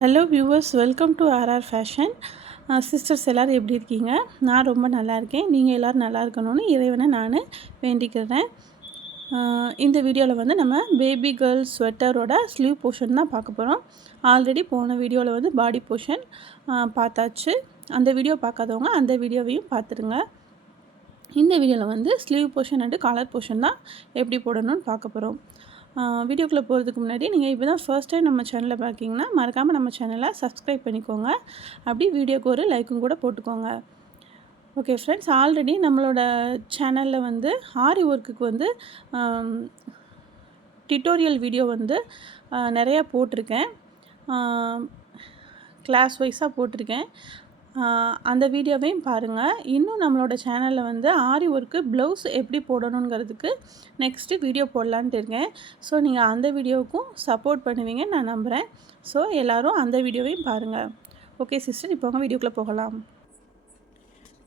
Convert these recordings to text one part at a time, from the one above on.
Hello viewers, welcome to RR fashion. Sisters எல்லோரும் எப்படி இருக்கீங்க? நான் ரொம்ப நல்லா இருக்கேன். நீங்கள் எல்லோரும் நல்லா இருக்கணும்னு இறைவனை நான் வேண்டிக்கிறேன். இந்த வீடியோவில் வந்து நம்ம பேபி கேர்ள் ஸ்வெட்டரோட ஸ்லீவ் போர்ஷன் தான் பார்க்க போகிறோம். ஆல்ரெடி போன வீடியோவில் வந்து பாடி போர்ஷன் பார்த்தாச்சு. அந்த வீடியோ பார்க்காதவங்க அந்த வீடியோவையும் பார்த்துருங்க. இந்த வீடியோவில் வந்து sleeve portion and collar portion தான் எப்படி போடணும்னு பார்க்க போகிறோம். வீடியோக்குள்ளே போகிறதுக்கு முன்னாடி நீங்கள் இப்போ தான் ஃபர்ஸ்ட் டைம் நம்ம சேனலில் பார்க்கிங்கன்னா மறக்காமல் நம்ம சேனலை சப்ஸ்கிரைப் பண்ணிக்கோங்க. அப்படி வீடியோக்கு ஒரு லைக்கும் கூட போட்டுக்கோங்க. ஓகே ஃப்ரெண்ட்ஸ், ஆல்ரெடி நம்மளோட சேனலில் வந்து ஆரி ஒர்க்குக்கு வந்து டியூட்டோரியல் வீடியோ வந்து நிறையா போட்டிருக்கேன். கிளாஸ் வைஸாக போட்டிருக்கேன். அந்த வீடியோவையும் பாருங்கள். இன்னும் நம்மளோட சேனலில் வந்து ஆரி ஒர்க்கு ப்ளவுஸ் எப்படி போடணுங்கிறதுக்கு நெக்ஸ்ட்டு வீடியோ போடலான்ட்டு இருக்கேன். ஸோ நீங்கள் அந்த வீடியோவுக்கும் சப்போர்ட் பண்ணுவீங்கன்னு நான் நம்புகிறேன். ஸோ எல்லோரும் அந்த வீடியோவையும் பாருங்கள். ஓகே சிஸ்டர், இப்போ வீடியோக்குள்ளே போகலாம்.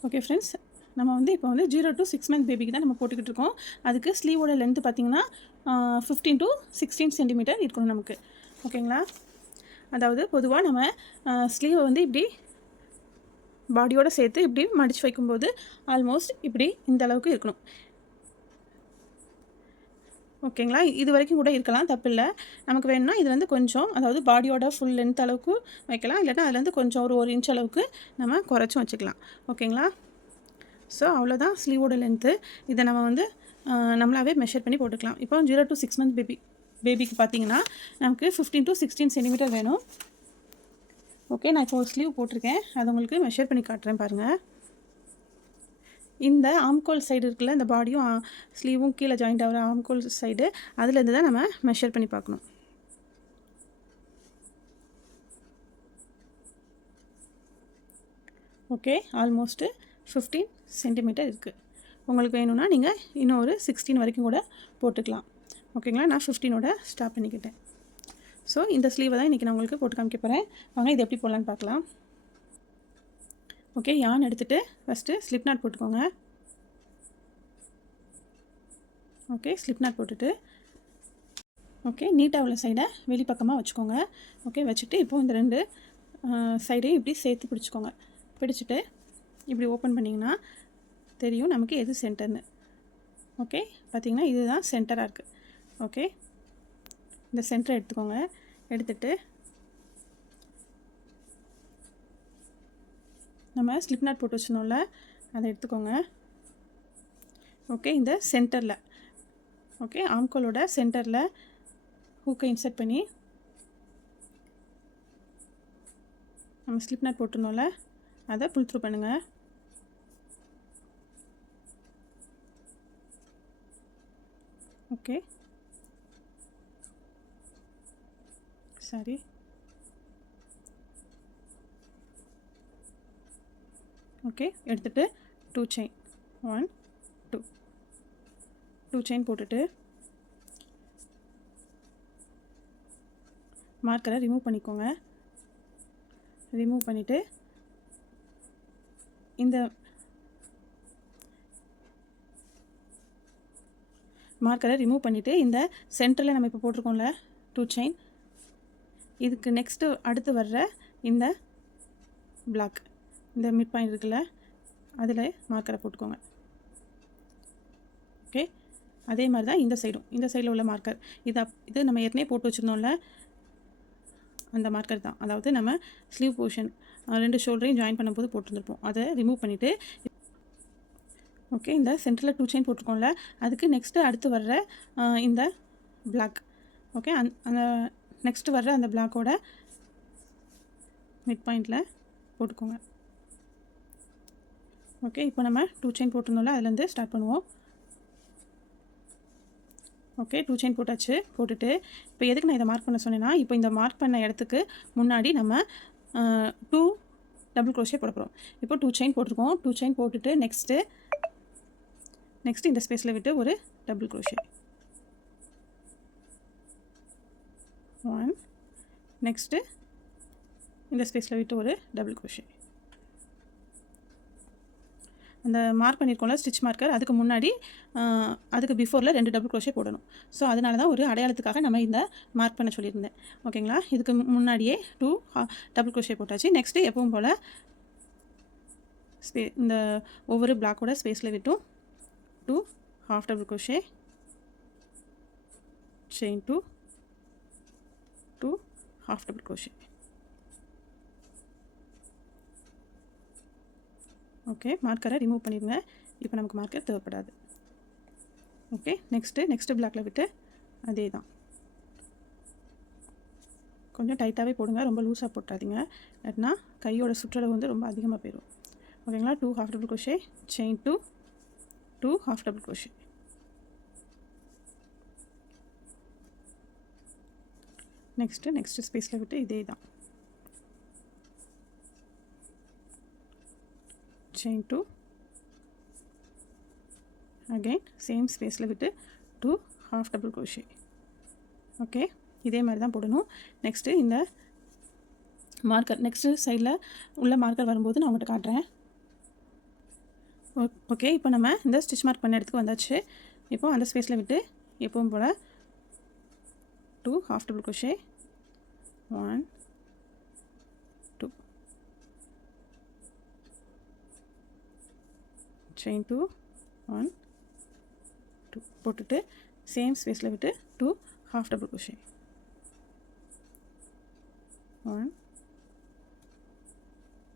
ஓகே ஃப்ரெண்ட்ஸ், நம்ம வந்து இப்போ வந்து 0 to 6 month பேபிக்கு தான் நம்ம போட்டுக்கிட்டு இருக்கோம். அதுக்கு ஸ்லீவோட லென்த்து பார்த்திங்கன்னா 15 to 16 சென்டிமீட்டர் இருக்கணும் நமக்கு. ஓகேங்களா? அதாவது பொதுவாக நம்ம ஸ்லீவை வந்து இப்படி பாடியோடு சேர்த்து இப்படி மடித்து வைக்கும்போது ஆல்மோஸ்ட் இப்படி இந்த அளவுக்கு இருக்கணும். ஓகேங்களா? இது வரைக்கும் கூட இருக்கலாம், தப்பில்லை. நமக்கு வேணும்னா இது வந்து கொஞ்சம், அதாவது பாடியோட ஃபுல் லென்த் அளவுக்கு வைக்கலாம். இல்லைன்னா அதுலேருந்து கொஞ்சம் ஒரு இன்ச் அளவுக்கு நம்ம குறைச்சும் வச்சுக்கலாம். ஓகேங்களா? ஸோ அவ்வளோதான் ஸ்லீவோட லென்த்து. இதை நம்ம வந்து நம்மளாவே மெஷர் பண்ணி போட்டுக்கலாம். இப்போ 0 to 6 month பேபிக்கு பார்த்தீங்கன்னா நமக்கு 15 to 16 சென்டிமீட்டர் வேணும். ஓகே, நான் இப்போ ஒரு ஸ்லீவ் போட்டிருக்கேன். அதை உங்களுக்கு மெஷர் பண்ணி காட்டுறேன் பாருங்கள். இந்த ஆம்கோல் சைடு இருக்குல்ல, இந்த பாடியும் ஸ்லீவும் கீழே ஜாயிண்ட் ஆகிற ஆம்கோல் சைடு, அதுலேருந்து தான் நம்ம மெஷர் பண்ணி பார்க்கணும். ஓகே, ஆல்மோஸ்ட்டு 15 சென்டிமீட்டர் இருக்குது. உங்களுக்கு வேணும்னா நீங்கள் இன்னும் ஒரு 16 வரைக்கும் கூட போட்டுக்கலாம். ஓகேங்களா? நான் 15ஓட ஸ்டாப் பண்ணிக்கிட்டேன். ஸோ இந்த ஸ்லீவை தான் இன்றைக்கி நான் உங்களுக்கு போட்டு காமிக்க போகிறேன். வாங்க இது எப்படி போடலான்னு பார்க்கலாம். ஓகே, யான் எடுத்துகிட்டு ஃபஸ்ட்டு ஸ்லிப் நாட் போட்டுக்கோங்க. ஓகே, ஸ்லிப் நாட் போட்டுட்டு ஓகே, நீட்டாக உள்ள சைடை வெளிப்பக்கமாக வச்சுக்கோங்க. ஓகே, வச்சுட்டு இப்போது இந்த 2 சைடையும் இப்படி சேர்த்து பிடிச்சிக்கோங்க. பிடிச்சிட்டு இப்படி ஓப்பன் பண்ணிங்கன்னா தெரியும் நமக்கு எது சென்டர்னு. ஓகே, பார்த்திங்கன்னா இதுதான் சென்டராக இருக்குது. ஓகே, இந்த சென்டரை எடுத்துக்கோங்க. எடுத்துகிட்டு நம்ம ஸ்லிப் நாட் போட்டு வச்சுருந்தோம்ல, அதை எடுத்துக்கோங்க. ஓகே, இந்த சென்டரில், ஓகே, ஆம்கோலோட சென்டரில் ஹூக்கை இன்சர்ட் பண்ணி நம்ம ஸ்லிப் நாட் போட்டிருந்தோம்ல, அதை புல் த்ரூ பண்ணுங்கள். ஓகே, சரி, ஓகே, எடுத்துகிட்டு 2 செயின் 1 2 செயின் போட்டுட்டு மார்க்கரை ரிமூவ் பண்ணிக்கோங்க. ரிமூவ் பண்ணிவிட்டு இந்த மார்க்கரை ரிமூவ் பண்ணிவிட்டு இந்த சென்டரில் நம்ம இப்போ போட்டிருக்கோம்ல 2 செயின், இதுக்கு நெக்ஸ்ட்டு அடுத்து வர்ற இந்த பிளாக், இந்த மிட் பாயிண்ட் இருக்குல்ல, அதில் மார்க்கரை போட்டுக்கோங்க. ஓகே, அதே மாதிரி தான் இந்த சைடும், இந்த சைடில் உள்ள மார்க்கர் இது நம்ம ஏற்கனவே போட்டு வச்சுருந்தோம்ல, அந்த மார்க்கர் தான். அதாவது நம்ம ஸ்லீவ் போர்ஷன் 2 ஷோல்டரையும் ஜாயின் பண்ணும்போது போட்டுருந்துருப்போம். அதை ரிமூவ் பண்ணிவிட்டு ஓகே, இந்த சென்டரில் 2 செயின் போட்டிருக்கோம்ல, அதுக்கு நெக்ஸ்ட்டு அடுத்து வர்ற இந்த பிளாக், ஓகே, அந்த நெக்ஸ்ட்டு வர்ற அந்த பிளாக்கோட மிட் பாயிண்டில் போட்டுக்கோங்க. ஓகே, இப்போ நம்ம 2 செயின் போட்டிருந்தோம்ல, அதுலேருந்து ஸ்டார்ட் பண்ணுவோம். ஓகே, 2 செயின் போட்டாச்சு. போட்டுட்டு இப்போ எதுக்கு நான் இதை மார்க் பண்ண சொன்னேன்னா, இப்போ இந்த மார்க் பண்ண இடத்துக்கு முன்னாடி நம்ம 2 டபுள் க்ரோஷே போட போகிறோம். இப்போ 2 செயின் போட்டிருக்கோம். 2 செயின் போட்டுட்டு நெக்ஸ்ட்டு இந்த ஸ்பேஸில் விட்டு ஒரு டபுள் க்ரோஷே 1, நெக்ஸ்ட்டு இந்த ஸ்பேஸில் விட்டு ஒரு டபுள் க்ரோஷே. அந்த மார்க் பண்ணியிருக்கோம்ல ஸ்டிச் மார்க்கர், அதுக்கு முன்னாடி அதுக்கு பிஃபோரில் 2 டபுள் க்ரோஷே போடணும். ஸோ அதனால தான் ஒரு அடையாளத்துக்காக நம்ம இந்த மார்க் பண்ண சொல்லியிருந்தேன். ஓகேங்களா? இதுக்கு முன்னாடியே 2 டபுள் க்ரோஷே போட்டாச்சு. நெக்ஸ்ட்டு எப்பவும் போல் இந்த ஒவ்வொரு பிளாக்கோட ஸ்பேஸில் விட்டும் 2 half double crochet, chain 2, 2 half double crochet. Okay, மார்க்கரை ரிமூவ் பண்ணிடுங்க. இப்போ நமக்கு மார்க்கர் தேவைப்படாது. ஓகே, நெக்ஸ்ட்டு பிளாக்கில் விட்டு அதே தான் கொஞ்சம் டைட்டாகவே போடுங்க, ரொம்ப லூஸாக போட்டாதீங்க, இல்லைன்னா கையோட சுற்றளவு வந்து ரொம்ப அதிகமாக போயிடும். ஓகேங்களா? 2 half double crochet, chain 2, 2 half double crochet. Next ஸ்பேஸில் விட்டு இதே தான் chain 2, again சேம் ஸ்பேஸில் விட்டு 2 half double crochet. ஓகே, இதே மாதிரி தான் போடணும். நெக்ஸ்ட்டு இந்த மார்க்கர் நெக்ஸ்ட்டு சைடில் உள்ள மார்க்கர் வரும்போது நான் உங்கள்கிட்ட காட்டுறேன். ஓகே, இப்போ நம்ம இந்த ஸ்டிச் மார்க் பண்ண இடத்துக்கு வந்தாச்சு. இப்போது அந்த ஸ்பேஸில் விட்டு எப்பவும் போல் 2 half double crochet, 1, 2, chain 2, 1, 2 போட்டுட்டு சேம் ஸ்பேஸில் விட்டு 2 half double crochet, 1,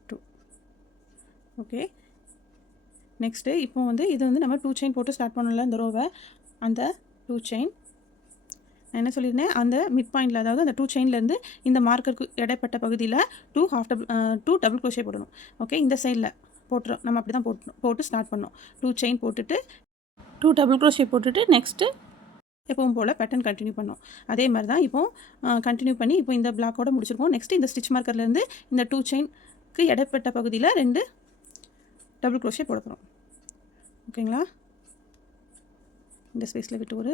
2. Okay, next இப்போ வந்து இது வந்து நம்ம 2 செயின் போட்டு ஸ்டார்ட் பண்ணல இந்த ரோவை. அந்த 2 செயின் நான் என்ன சொல்லியிருந்தேன், அந்த மிட் பாயிண்டில், அதாவது அந்த 2 செயின்லேருந்து இந்த மார்க்கருக்கு இடைப்பட்ட பகுதியில் 2 டபுள் க்ரோஷே போடணும். ஓகே, இந்த சைடில் போட்டுரும், நம்ம அப்படி தான் போட்டு ஸ்டார்ட் பண்ணோம். 2 செயின் போட்டுட்டு 2 டபுள் க்ரோஷே போட்டுட்டு நெக்ஸ்ட்டு எப்பவும் போல் பேட்டர்ன் கண்டினியூ பண்ணோம். அதே மாதிரி தான் இப்போது கண்டினியூ பண்ணி இப்போ இந்த பிளாக்கோட முடிச்சிருக்கோம். நெக்ஸ்ட்டு இந்த ஸ்டிச் மார்க்கர்லேருந்து இந்த 2 செயினுக்கு இடைப்பட்ட பகுதியில் 2 டபுள் க்ரோஷே போட போகிறோம். ஓகேங்களா? இந்த ஸ்பேஸில் விட்டு ஒரு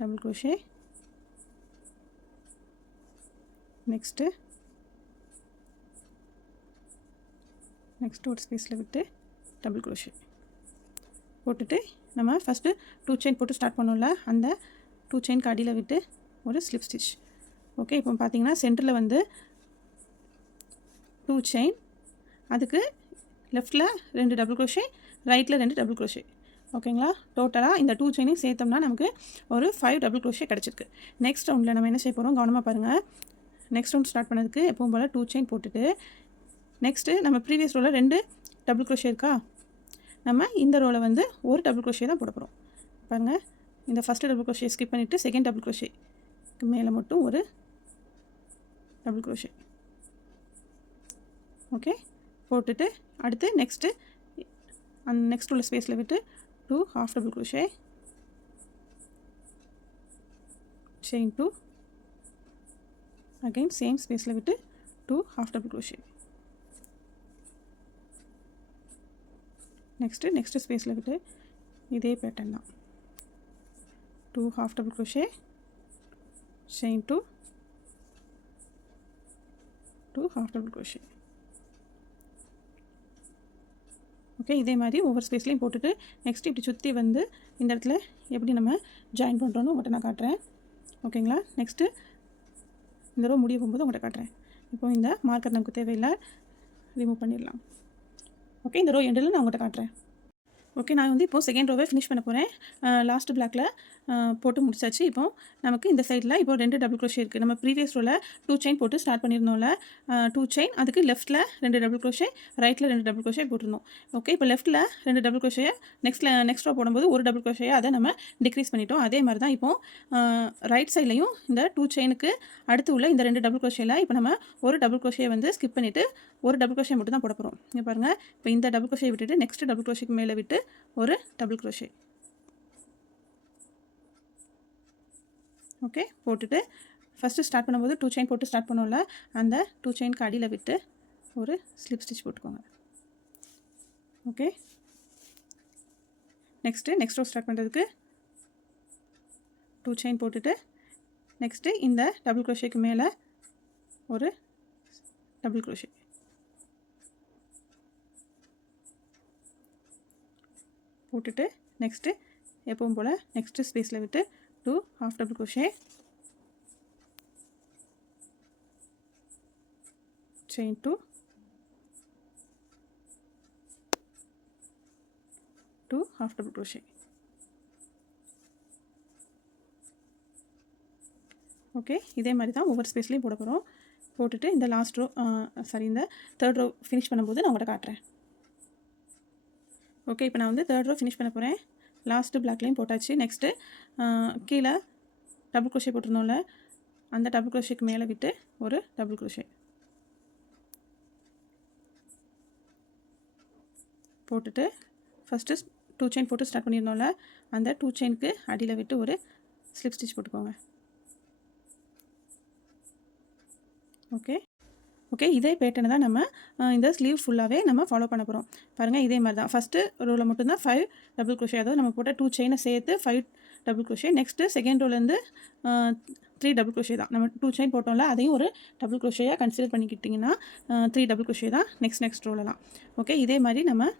டபுள் க்ரோஷே, நெக்ஸ்ட்டு ஒரு ஸ்பேஸில் விட்டு டபுள் க்ரோஷே போட்டுட்டு நம்ம ஃபஸ்ட்டு 2 செயின் போட்டு ஸ்டார்ட் பண்ணோம்ல, அந்த 2 செயினுக்கு அடியில் விட்டு ஒரு ஸ்லிப் ஸ்டிச். ஓகே, இப்போ பார்த்தீங்கன்னா சென்டரில் வந்து 2 செயின், அதுக்கு லெஃப்ட்டில் 2 டபுள் க்ரோஷே, ரைட்டில் 2 டபுள் க்ரோஷே. ஓகேங்களா? டோட்டலாக இந்த 2 செயினையும் சேர்த்தோம்னா நமக்கு ஒரு 5 டபுள் க்ரோஷே கிடச்சிருக்கு. நெக்ஸ்ட் ரவுண்டில் நம்ம என்ன செய்ய போகிறோம், கவனமாக பாருங்கள். நெக்ஸ்ட் ரவுண்ட் ஸ்டார்ட் பண்ணதுக்கு எப்பவும் போல் 2 செயின் போட்டுட்டு நெக்ஸ்ட்டு நம்ம ப்ரீவியஸ் ரோவில் 2 டபுள் க்ரோஷே இருக்கா, நம்ம இந்த ரோவில் வந்து ஒரு டபுள் க்ரோஷே தான் போட போகிறோம். பாருங்கள், இந்த ஃபஸ்ட்டு டபுள் க்ரோஷே ஸ்கிப் பண்ணிவிட்டு செகண்ட் டபுள் க்ரோஷேக்கு மேலே மட்டும் ஒரு டபுள் க்ரோஷே. ஓகே, போட்டுட்டு அடுத்து நெக்ஸ்ட்டு அந்த நெக்ஸ்ட் உள்ள ஸ்பேஸில் விட்டு 2 half double crochet, chain 2, again same ஸ்பேஸில் விட்டு 2 half double crochet. நெக்ஸ்ட்டு ஸ்பேஸில் விட்டு இதே பேட்டர்ன் தான் 2 half double crochet, chain 2, 2 half double crochet. Okay, இதே மாதிரி ஒவ்வொரு ஸ்பேஸ்லையும் போட்டுட்டு நெக்ஸ்ட் இப்படி சுற்றி வந்து இந்த இடத்துல எப்படி நம்ம ஜாயின் பண்ணுறோன்னு உங்கள்கிட்ட நான் காட்டுறேன். ஓகேங்களா? நெக்ஸ்ட்டு இந்த ரோ முடிய போகும்போது உங்கள்கிட்ட காட்டுறேன். இப்போ இந்த மார்க்கர் நமக்கு தேவையில்லை, ரிமூவ் பண்ணிடலாம். ஓகே, இந்த ரோ எண்டில் நான் உங்கள்கிட்ட காட்டுறேன். ஓகே, நான் வந்து இப்போது செகண்ட் ரோவை ஃபினிஷ் பண்ண போகிறேன். லாஸ்ட் பிளாக்கில் போட்டு முடிச்சாச்சு. இப்போ நமக்கு இந்த சைடில் இப்போ 2 டபுள் க்ரோஷே இருக்குது. நம்ம ப்ரீவியஸ் ரோவில் 2 செயின் போட்டு ஸ்டார்ட் பண்ணியிருந்தோம்ல, 2 செயின், அதுக்கு லெஃப்ட்டில் 2 டபுள் க்ரோஷே, ரைட்டில் 2 டபுள் க்ரோஷே போட்டிருந்தோம். ஓகே, இப்போ லெஃப்ட்டில் 2 டபுள் க்ரோஷே, நெக்ஸ்ட் ரோ போடும்போது ஒரு டபுள் க்ரோஷே, அதை நம்ம டிக்ரீஸ் பண்ணிட்டோம். அதே மாதிரி தான் இப்போது ரைட் சைட்லையும் இந்த 2 செயினுக்கு அடுத்து உள்ள இந்த 2 டபுள் க்ரோஷேயில் இப்போ நம்ம ஒரு டபுள் க்ரோஷே வந்து ஸ்கிப் பண்ணிவிட்டு ஒரு டபுள் க்ரோஷே மட்டும் தான் போட போகிறோம். இங்கே பாருங்கள், இப்போ இந்த டபுள் க்ரோஷே விட்டுட்டு நெக்ஸ்ட் டபுள் க்ரோஷேக்கு மேலே விட்டு ஒரு டபுள் க்ரோஷே. ஓகே, போட்டுட்டு ஃபஸ்ட்டு ஸ்டார்ட் பண்ணும்போது 2 செயின் போட்டு ஸ்டார்ட் பண்ணோம்ல, அந்த 2 செயினுக்கு அடியில் விட்டு ஒரு ஸ்லிப் ஸ்டிச் போட்டுக்கோங்க. ஓகே, நெக்ஸ்ட் ரோ ஸ்டார்ட் பண்ணுறதுக்கு 2 செயின் போட்டுட்டு நெக்ஸ்ட்டு இந்த டபுள் க்ரோஷேக்கு மேலே ஒரு டபுள் க்ரோஷே. போட்டுட்டு நெக்ஸ்ட்டு எப்பவும் போல் நெக்ஸ்ட்டு ஸ்பேஸில் விட்டு 2 half double crochet, chain 2, 2 half double crochet. Okay, இதே மாதிரி தான் ஒவ்வொரு ஸ்பேஸ்லேயும் போட போகிறோம். போட்டுட்டு இந்த லாஸ்ட் ரோ இந்த தேர்ட் ரோ ஃபினிஷ் பண்ணும்போது நான் உங்கள்கிட்ட காட்டுறேன். ஓகே, இப்போ நான் வந்து தேர்ட் ரோ ஃபினிஷ் பண்ண போகிறேன். லாஸ்ட்டு பிளாக்லேயும் போட்டாச்சு. நெக்ஸ்ட்டு கீழே டபுள் க்ரோஷே போட்டிருந்தோம்ல, அந்த டபுள் க்ரோஷேக்கு மேலே விட்டு ஒரு டபுள் க்ரோஷே போட்டுட்டு ஃபஸ்ட்டு 2 செயின் போட்டு ஸ்டார்ட் பண்ணியிருந்தோம்ல, அந்த 2 செயினுக்கு அடியில் விட்டு ஒரு ஸ்லிப் ஸ்டிச் போட்டுக்கோங்க. ஓகே, இதே பேட்டர்னை தான் நம்ம இந்த ஸ்லீவ் ஃபுல்லாகவே நம்ம ஃபாலோ பண்ண போகிறோம். பாருங்கள், இதே மாதிரி தான் ஃபஸ்ட்டு ரோவில் மட்டும்தான் 5 டபுள் க்ரோஷே, அதாவது நம்ம போட்ட 2 செயினை சேர்த்து 5 டபுள் க்ரோஷே. நெக்ஸ்ட்டு செகண்ட் ரோலேருந்து 3 டபுள் க்ரோஷே தான். நம்ம 2 செயின் போட்டோம்ல, அதையும் ஒரு டபுள் க்ரோஷேயாக கன்சிடர் பண்ணிக்கிட்டிங்கன்னா 3 டபுள் க்ரோஷே தான் நெக்ஸ்ட் ரோலலாம். ஓகே, இதே மாதிரி நம்ம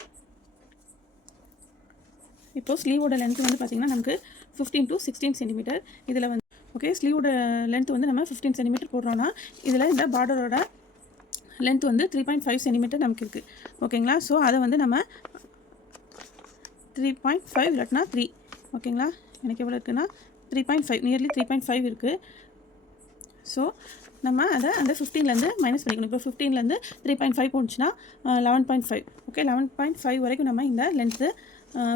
இப்போது ஸ்லீவோட லென்த் வந்து பார்த்திங்கன்னா நமக்கு 15 to 16 சென்டிமீட்டர். இதில் வந்து ஓகே, ஸ்லீவோட லென்த் வந்து நம்ம 15 சென்டிமீட்டர் போடுறோன்னா இதில் இந்த பார்டரோட லென்த் வந்து 3.5 சென்டிமீட்டர் நமக்கு இருக்குது. ஓகேங்களா, ஸோ அதை வந்து நம்ம 3.5 இல்லாட்டினா 3. ஓகேங்களா, எனக்கு எவ்வளோ இருக்குன்னா 3.5, நியர்லி 3.5 இருக்குது. ஸோ நம்ம அதை அந்த 15லேருந்து மைனஸ் பண்ணிக்கணும். இப்போ 15லேருந்து 3.5 போணுச்சுன்னா 11.5. ஓகே, 11.5 வரைக்கும் நம்ம இந்த லென்த்து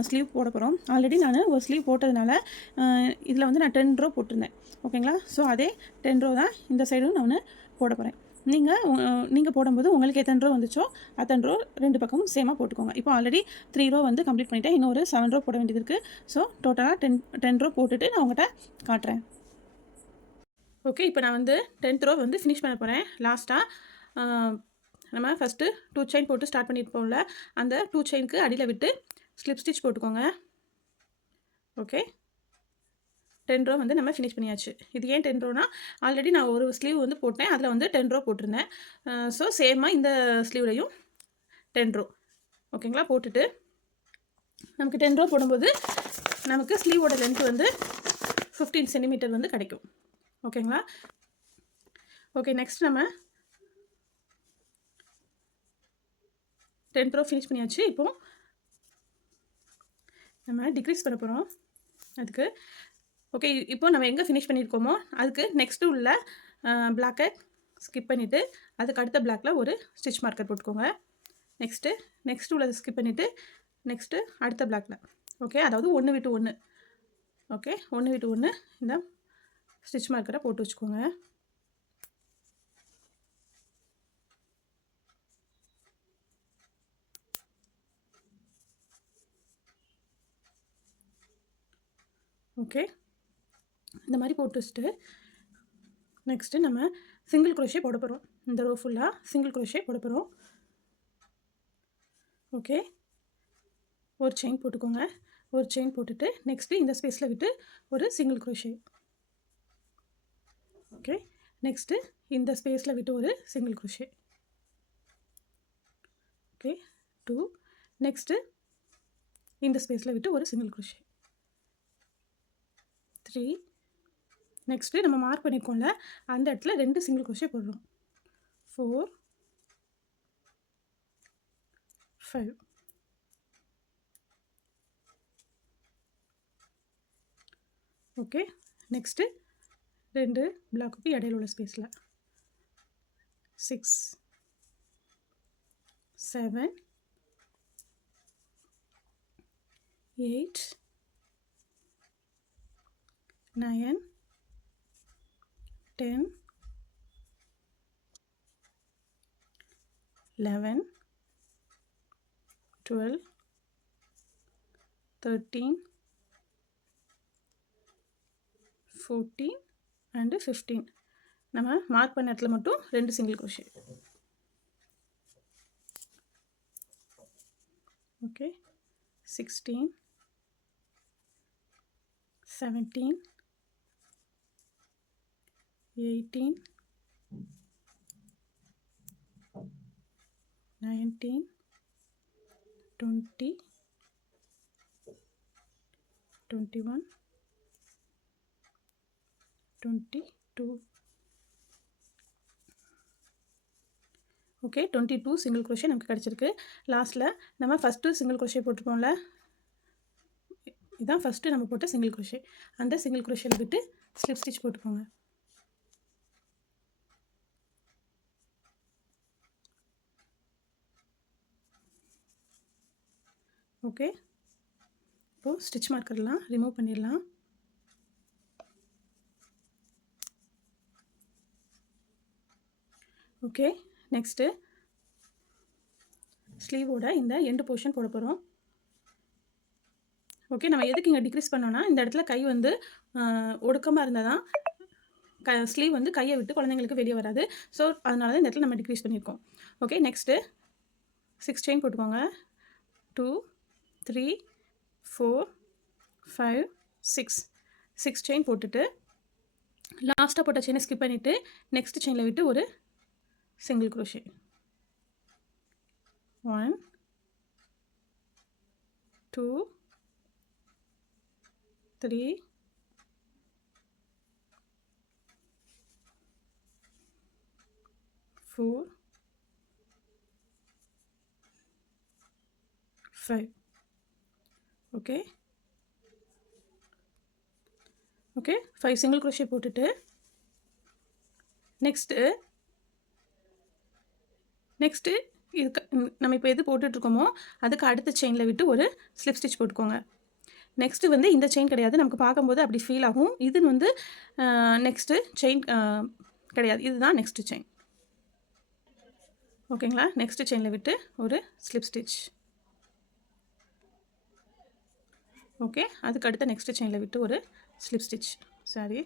ஸ்லீவ் போட போகிறோம். ஆல்ரெடி நான் ஒரு ஸ்லீவ் போட்டதுனால இதில் வந்து நான் 10 ரோ போட்டிருந்தேன். ஓகேங்களா, ஸோ அதே 10 ரோ தான் இந்த சைடும் நான் போட போகிறேன். நீங்கள் போடும்போது உங்களுக்கு எத்தனை ரோ வந்துச்சோ அத்தனை ரோ ரெண்டு பக்கமும் சேமாக போட்டுக்கோங்க. இப்போ ஆல்ரெடி 3 ரோ வந்து கம்ப்ளீட் பண்ணிவிட்டேன். இன்னொரு 7 ரோ போட வேண்டியது இருக்குது. ஸோ டோட்டலாக 10 ரோ போட்டுட்டு நான் உங்கள்கிட்ட காட்டுறேன். ஓகே, இப்போ நான் வந்து 10th ரோ வந்து ஃபினிஷ் பண்ண போகிறேன். லாஸ்ட்டாக நம்ம ஃபஸ்ட்டு 2 செயின் போட்டு ஸ்டார்ட் பண்ணியிருப்போம்ல, அந்த 2 செயினுக்கு அடியில் விட்டு ஸ்லிப் ஸ்டிச் போட்டுக்கோங்க. ஓகே, 10 ரோ வந்து நம்ம ஃபினிஷ் பண்ணியாச்சு. இது ஏன் 10 ரோனா, ஆல்ரெடி நான் ஒரு ஸ்லீவ் வந்து போட்டேன், அதில் வந்து 10 ரோ போட்டிருந்தேன். ஸோ சேமாக இந்த ஸ்லீவ்லையும் 10 ரோ. ஓகேங்களா, போட்டுட்டு நமக்கு 10 ரோ போடும்போது நமக்கு ஸ்லீவோட லென்த் வந்து 15 சென்டிமீட்டர் வந்து கிடைக்கும். ஓகேங்களா, ஓகே, நெக்ஸ்ட் நம்ம 10 ரோ ஃபினிஷ் பண்ணியாச்சு. இப்போது நம்ம டிக்ரீஸ் பண்ண போகிறோம். அதுக்கு ஓகே, இப்போ நம்ம எங்கே ஃபினிஷ் பண்ணியிருக்கோமோ அதுக்கு நெக்ஸ்ட்டு உள்ள பிளாக்கை ஸ்கிப் பண்ணிவிட்டு அதுக்கு அடுத்த பிளாக்கில் ஒரு ஸ்டிச் மார்க்கர் போட்டுக்கோங்க. நெக்ஸ்ட்டு உள்ளதை ஸ்கிப் பண்ணிவிட்டு நெக்ஸ்ட்டு அடுத்த பிளாக்கில். ஓகே, அதாவது 1 விட்டு 1. ஓகே, 1 விட்டு 1 இந்த ஸ்டிச் மார்க்கரை போட்டு வச்சுக்கோங்க. ஓகே, இந்த மாதிரி போட்டு வச்சுட்டு நெக்ஸ்ட்டு நம்ம சிங்கிள் க்ரோஷே போட போகிறோம். இந்த ரோ ஃபுல்லாக சிங்கிள் க்ரோஷே போட போகிறோம். ஓகே, ஒரு செயின் போட்டுக்கோங்க. ஒரு செயின் போட்டுட்டு நெக்ஸ்ட்டு இந்த ஸ்பேஸில் விட்டு ஒரு சிங்கிள் க்ரோஷே. ஓகே, நெக்ஸ்ட்டு இந்த ஸ்பேஸில் விட்டு ஒரு சிங்கிள் க்ரோஷே. ஓகே, 2. நெக்ஸ்ட்டு இந்த ஸ்பேஸில் விட்டு ஒரு சிங்கிள் க்ரோஷே. 3. நெக்ஸ்ட்டு நம்ம மார்க் பண்ணியிருக்கோம்ல, அந்த இடத்துல 2 சிங்கிள் க்ரோஷே போடுறோம். 4, 5. ஓகே, நெக்ஸ்ட்டு 2 பிளாக்குக்கு இடையில உள்ள ஸ்பேஸில் 6, 7, 8, 9, 10, 11, 12, 13, 14 and 15. நம்ம மார்க் பண்ண இடத்துல மட்டும் 2 single crochet. Okay, 16, 17, 18, 19, 20, 21 22 okay 22 single crochet நமக்கு கிடச்சிருக்கு. லாஸ்ட்டில் நம்ம ஃபஸ்ட்டு சிங்கிள் crochet போட்டிருப்போம்ல, இதுதான் ஃபஸ்ட்டு நம்ம போட்ட சிங்கிள் crochet. அந்த சிங்கிள் crochet விட்டு ஸ்லிப் ஸ்டிச் போட்டுக்கோங்க. ஓகே, இப்போது ஸ்டிச் மார்க்கர்லாம் ரிமூவ் பண்ணிடலாம். ஓகே, நெக்ஸ்ட்டு ஸ்லீவோட இந்த எண்டு போர்ஷன் போட போகிறோம். ஓகே, நம்ம எதுக்கு இங்கே டிக்ரீஸ் பண்ணோன்னா, இந்த இடத்துல கை வந்து ஒடுக்கமாக இருந்தால் தான் ஸ்லீவ் வந்து கையை விட்டு குழந்தைங்களுக்கு வெளியே வராது. ஸோ அதனால தான் இந்த இடத்துல நம்ம டிக்ரீஸ் பண்ணியிருக்கோம். ஓகே, நெக்ஸ்ட்டு 6 செயின் போட்டுக்கோங்க. 2 3 4 5 6 செயின் போட்டுட்டு லாஸ்ட்டாக போட்ட செயினை ஸ்கிப் பண்ணிவிட்டு நெக்ஸ்ட் செயினில் விட்டு ஒரு single crochet. 1 2 3 4 5 okay, 5 single crochet போட்டுட்டு நெக்ஸ்ட்டு இதுக்கு நம்ம இப்போ எது போட்டுட்ருக்கோமோ அதுக்கு அடுத்த செயினில் விட்டு ஒரு ஸ்லிப் ஸ்டிச் போட்டுக்கோங்க. நெக்ஸ்ட்டு வந்து இந்த செயின் கிடையாது, நமக்கு பார்க்கும்போது அப்படி ஃபீல் ஆகும். இது வந்து நெக்ஸ்ட்டு செயின் கிடையாது, இதுதான் நெக்ஸ்ட்டு செயின். ஓகேங்களா, நெக்ஸ்ட்டு செயினில் விட்டு ஒரு ஸ்லிப் ஸ்டிச். ஓகே, அதுக்கு அடுத்த நெக்ஸ்ட்டு செயினில் விட்டு ஒரு ஸ்லிப் ஸ்டிச். சாரி,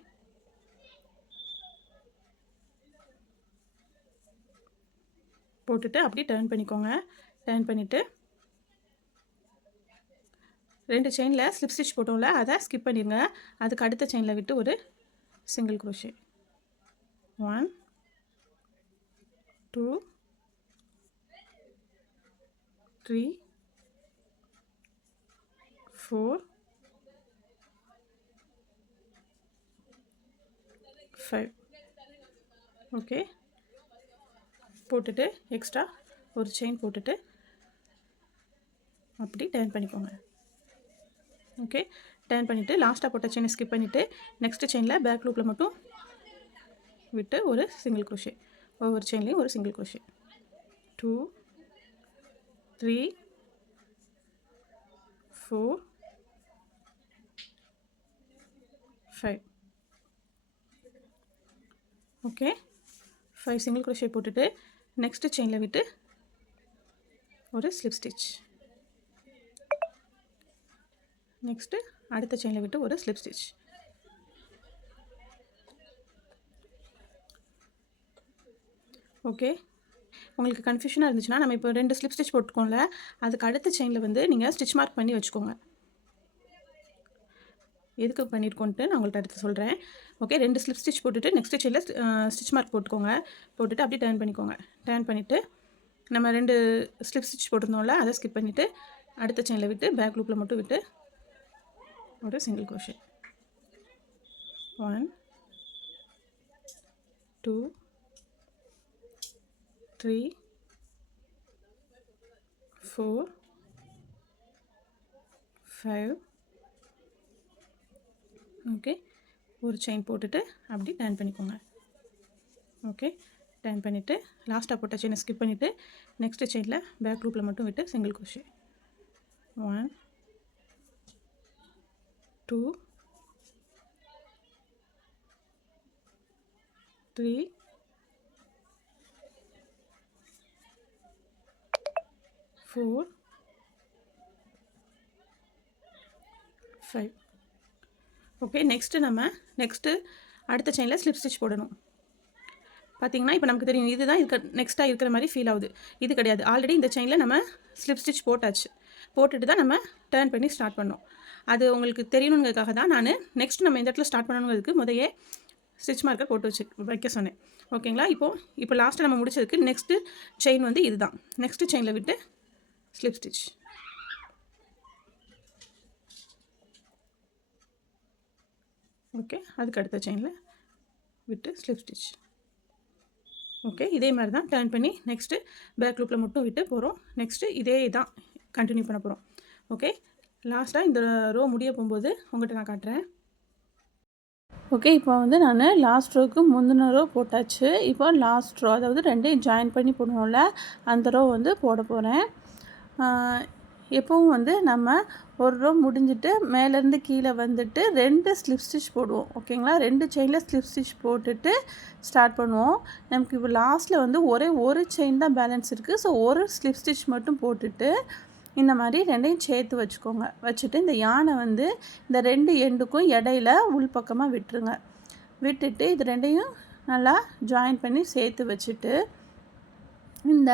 போட்டுட்டு அப்படி டர்ன் பண்ணிக்கோங்க. டர்ன் பண்ணிவிட்டு 2 செயினில் ஸ்லிப் ஸ்டிச் போட்டோம்ல, அதை ஸ்கிப் பண்ணிடுங்க. அதுக்கு அடுத்த செயினில் விட்டு ஒரு சிங்கிள் crochet. 1 2 3 4 5 ஓகே, போட்டுட்டு எக்ஸ்ட்ரா ஒரு செயின் போட்டுட்டு அப்படி டர்ன் பண்ணிக்கோங்க. ஓகே, டர்ன் பண்ணிவிட்டு லாஸ்ட்டாக போட்ட செயினை ஸ்கிப் பண்ணிவிட்டு நெக்ஸ்ட்டு செயினில் பேக் லூப்பில் மட்டும் விட்டு ஒரு சிங்கிள் crochet. ஒவ்வொரு செயின்லேயும் ஒரு single crochet. 2 3 4 5 okay, 5 single crochet போட்டுட்டு நெக்ஸ்ட்டு செயினில் விட்டு ஒரு ஸ்லிப் ஸ்டிச். நெக்ஸ்ட்டு அடுத்த செயினில் விட்டு ஒரு ஸ்லிப் ஸ்டிச். ஓகே, உங்களுக்கு கன்ஃபியூஷனாக இருந்துச்சுன்னா நம்ம இப்போ 2 ஸ்லிப் ஸ்டிச் போட்டுக்கோம்ல, அதுக்கு அடுத்த செயினில் வந்து நீங்கள் ஸ்டிச் மார்க் பண்ணி வச்சுக்கோங்க. எதுக்கு பண்ணியிருக்கோன்ட்டு நான் உங்கள்கிட்ட அடுத்து சொல்கிறேன். ஓகே, 2 ஸ்லிப் ஸ்டிச் போட்டுட்டு நெக்ஸ்ட் செயினில் ஸ்டிச் மார்க் போட்டுக்கோங்க. போட்டுட்டு அப்படியே டர்ன் பண்ணிக்கோங்க. டர்ன் பண்ணிவிட்டு நம்ம 2 ஸ்லிப் ஸ்டிச் போட்டிருந்தோம்ல, அதை ஸ்கிப் பண்ணிவிட்டு அடுத்த செயினில் விட்டு பேக் லூப்பில் மட்டும் விட்டு ஒரு சிங்கிள் crochet. 1 2 3 4 5 ஓகே, ஒரு செயின் போட்டுட்டு அப்படி டர்ன் பண்ணிக்கோங்க. ஓகே, டர்ன் பண்ணிவிட்டு லாஸ்ட்டாக போட்ட செயினை ஸ்கிப் பண்ணிவிட்டு நெக்ஸ்ட்டு செயினில் பேக் லூப்பில் மட்டும் விட்டு சிங்கிள் crochet. 1 2 3 4 5 ஓகே, நெக்ஸ்ட்டு அடுத்த செயினில் ஸ்லிப் ஸ்டிச் போடணும். பார்த்தீங்கன்னா இப்போ நமக்கு தெரியும் இதுதான் இதுக்கு நெக்ஸ்ட்டாக இருக்கிற மாதிரி ஃபீல் ஆகுது. இது கிடையாது, ஆல்ரெடி இந்த செயினில் நம்ம ஸ்லிப் ஸ்டிச் போட்டாச்சு. போட்டுட்டு தான் நம்ம டர்ன் பண்ணி ஸ்டார்ட் பண்ணோம். அது உங்களுக்கு தெரியணுங்கிறதுக்காக தான் நான் நெக்ஸ்ட் நம்ம இந்த இடத்துல ஸ்டார்ட் பண்ணணுங்கிறதுக்கு முதையே ஸ்டிச் மார்க்கர் போட்டு வைக்க சொன்னேன். ஓகேங்களா, இப்போ லாஸ்ட்டாக நம்ம முடிச்சதுக்கு நெக்ஸ்ட்டு செயின் வந்து இதுதான். நெக்ஸ்ட்டு செயினில் விட்டு ஸ்லிப் ஸ்டிச். ஓகே, அதுக்கு அடுத்த செயினில் விட்டு ஸ்லிப் ஸ்டிச். ஓகே, இதே மாதிரி தான் டர்ன் பண்ணி நெக்ஸ்ட்டு பேக் லூப்பில் மட்டும் விட்டு போகிறோம். நெக்ஸ்ட்டு இதே தான் கண்டினியூ பண்ண போகிறோம். ஓகே, லாஸ்ட்டாக இந்த ரோ முடிய போகும்போது உங்கள்கிட்ட நான் காட்டுறேன். ஓகே, இப்போ வந்து நான் லாஸ்ட் ரோவுக்கு முந்தின ரோ போட்டாச்சு. இப்போ லாஸ்ட் ரோ, அதாவது ரெண்டையும் ஜாயின் பண்ணி போடுவோம்ல, அந்த ரோ வந்து போட போகிறேன். எப்பவும் வந்து நம்ம ஒரு ரோ முடிஞ்சிட்டு மேலேருந்து கீழே வந்துட்டு 2 ஸ்லிப் ஸ்டிச் போடுவோம். ஓகேங்களா, 2 செயினில் ஸ்லிப் ஸ்டிச் போட்டுட்டு ஸ்டார்ட் பண்ணுவோம். நமக்கு இப்போ லாஸ்ட்டில் வந்து ஒரு செயின் தான் பேலன்ஸ் இருக்குது. ஸோ ஒரு ஸ்லிப் ஸ்டிச் மட்டும் போட்டுட்டு இந்த மாதிரி ரெண்டையும் சேர்த்து வச்சுக்கோங்க. வச்சுட்டு இந்த யானை வந்து இந்த 2 எண்டுக்கும் இடையில உள்பக்கமாக விட்டுருங்க. விட்டுட்டு இது ரெண்டையும் நல்லா ஜாயின் பண்ணி சேர்த்து வச்சுட்டு இந்த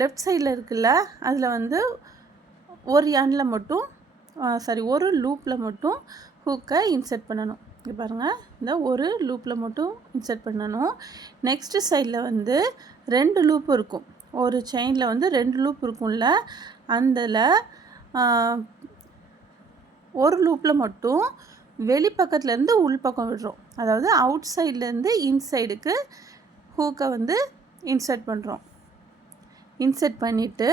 லெஃப்ட் சைடில் இருக்குல்ல, அதில் வந்து ஒரு யானில் மட்டும் ஒரு லூப்பில் மட்டும் ஹூக்கை இன்சர்ட் பண்ணணும். இங்கே பாருங்கள், இந்த ஒரு லூப்பில் மட்டும் இன்சர்ட் பண்ணணும். நெக்ஸ்ட்டு சைடில் வந்து 2 லூப் இருக்கும். ஒரு செயினில் வந்து 2 லூப் இருக்கும்ல, அதில் ஒரு லூப்பில் மட்டும் வெளிப்பக்கத்துலேருந்து உள்பக்கம் விடுறோம். அதாவது அவுட் சைட்லேருந்து இன்சைடுக்கு ஹூக்கை வந்து இன்சர்ட் பண்ணுறோம். இன்சர்ட் பண்ணிவிட்டு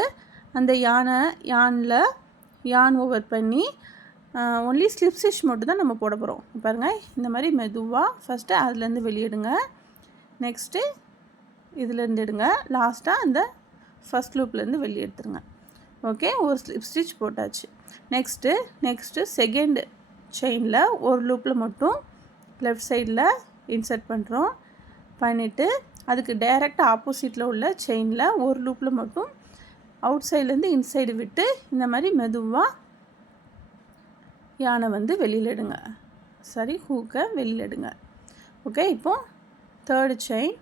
அந்த யான் ஓவர் பண்ணி ஒன்லி ஸ்லிப் ஸ்டிச் மட்டும் தான் நம்ம போட போகிறோம். பாருங்கள், இந்த மாதிரி மெதுவாக ஃபஸ்ட்டு அதுலேருந்து வெளியிடுங்க. நெக்ஸ்ட்டு இதுலேருந்து எடுங்க. லாஸ்ட்டாக அந்த ஃபஸ்ட் லூப்லேருந்து வெளியே எடுத்துருங்க. ஓகே, ஒரு ஸ்லிப் ஸ்டிச் போட்டாச்சு. நெக்ஸ்ட்டு செகண்ட் செயினில் ஒரு லூப்பில் மட்டும் லெஃப்ட் சைடில் இன்சர்ட் பண்ணுறோம். பண்ணிவிட்டு அதுக்கு டைரெக்டாக ஆப்போசிட்டில் உள்ள செயினில் ஒரு லூப்பில் மட்டும் அவுட் சைட்லேருந்து இன்சைடு விட்டு இந்த மாதிரி மெதுவாக யானை வந்து வெளியில் எடுங்க. ஹூக்கை வெளியில் எடுங்க. ஓகே, இப்போது தேர்டு செயின்.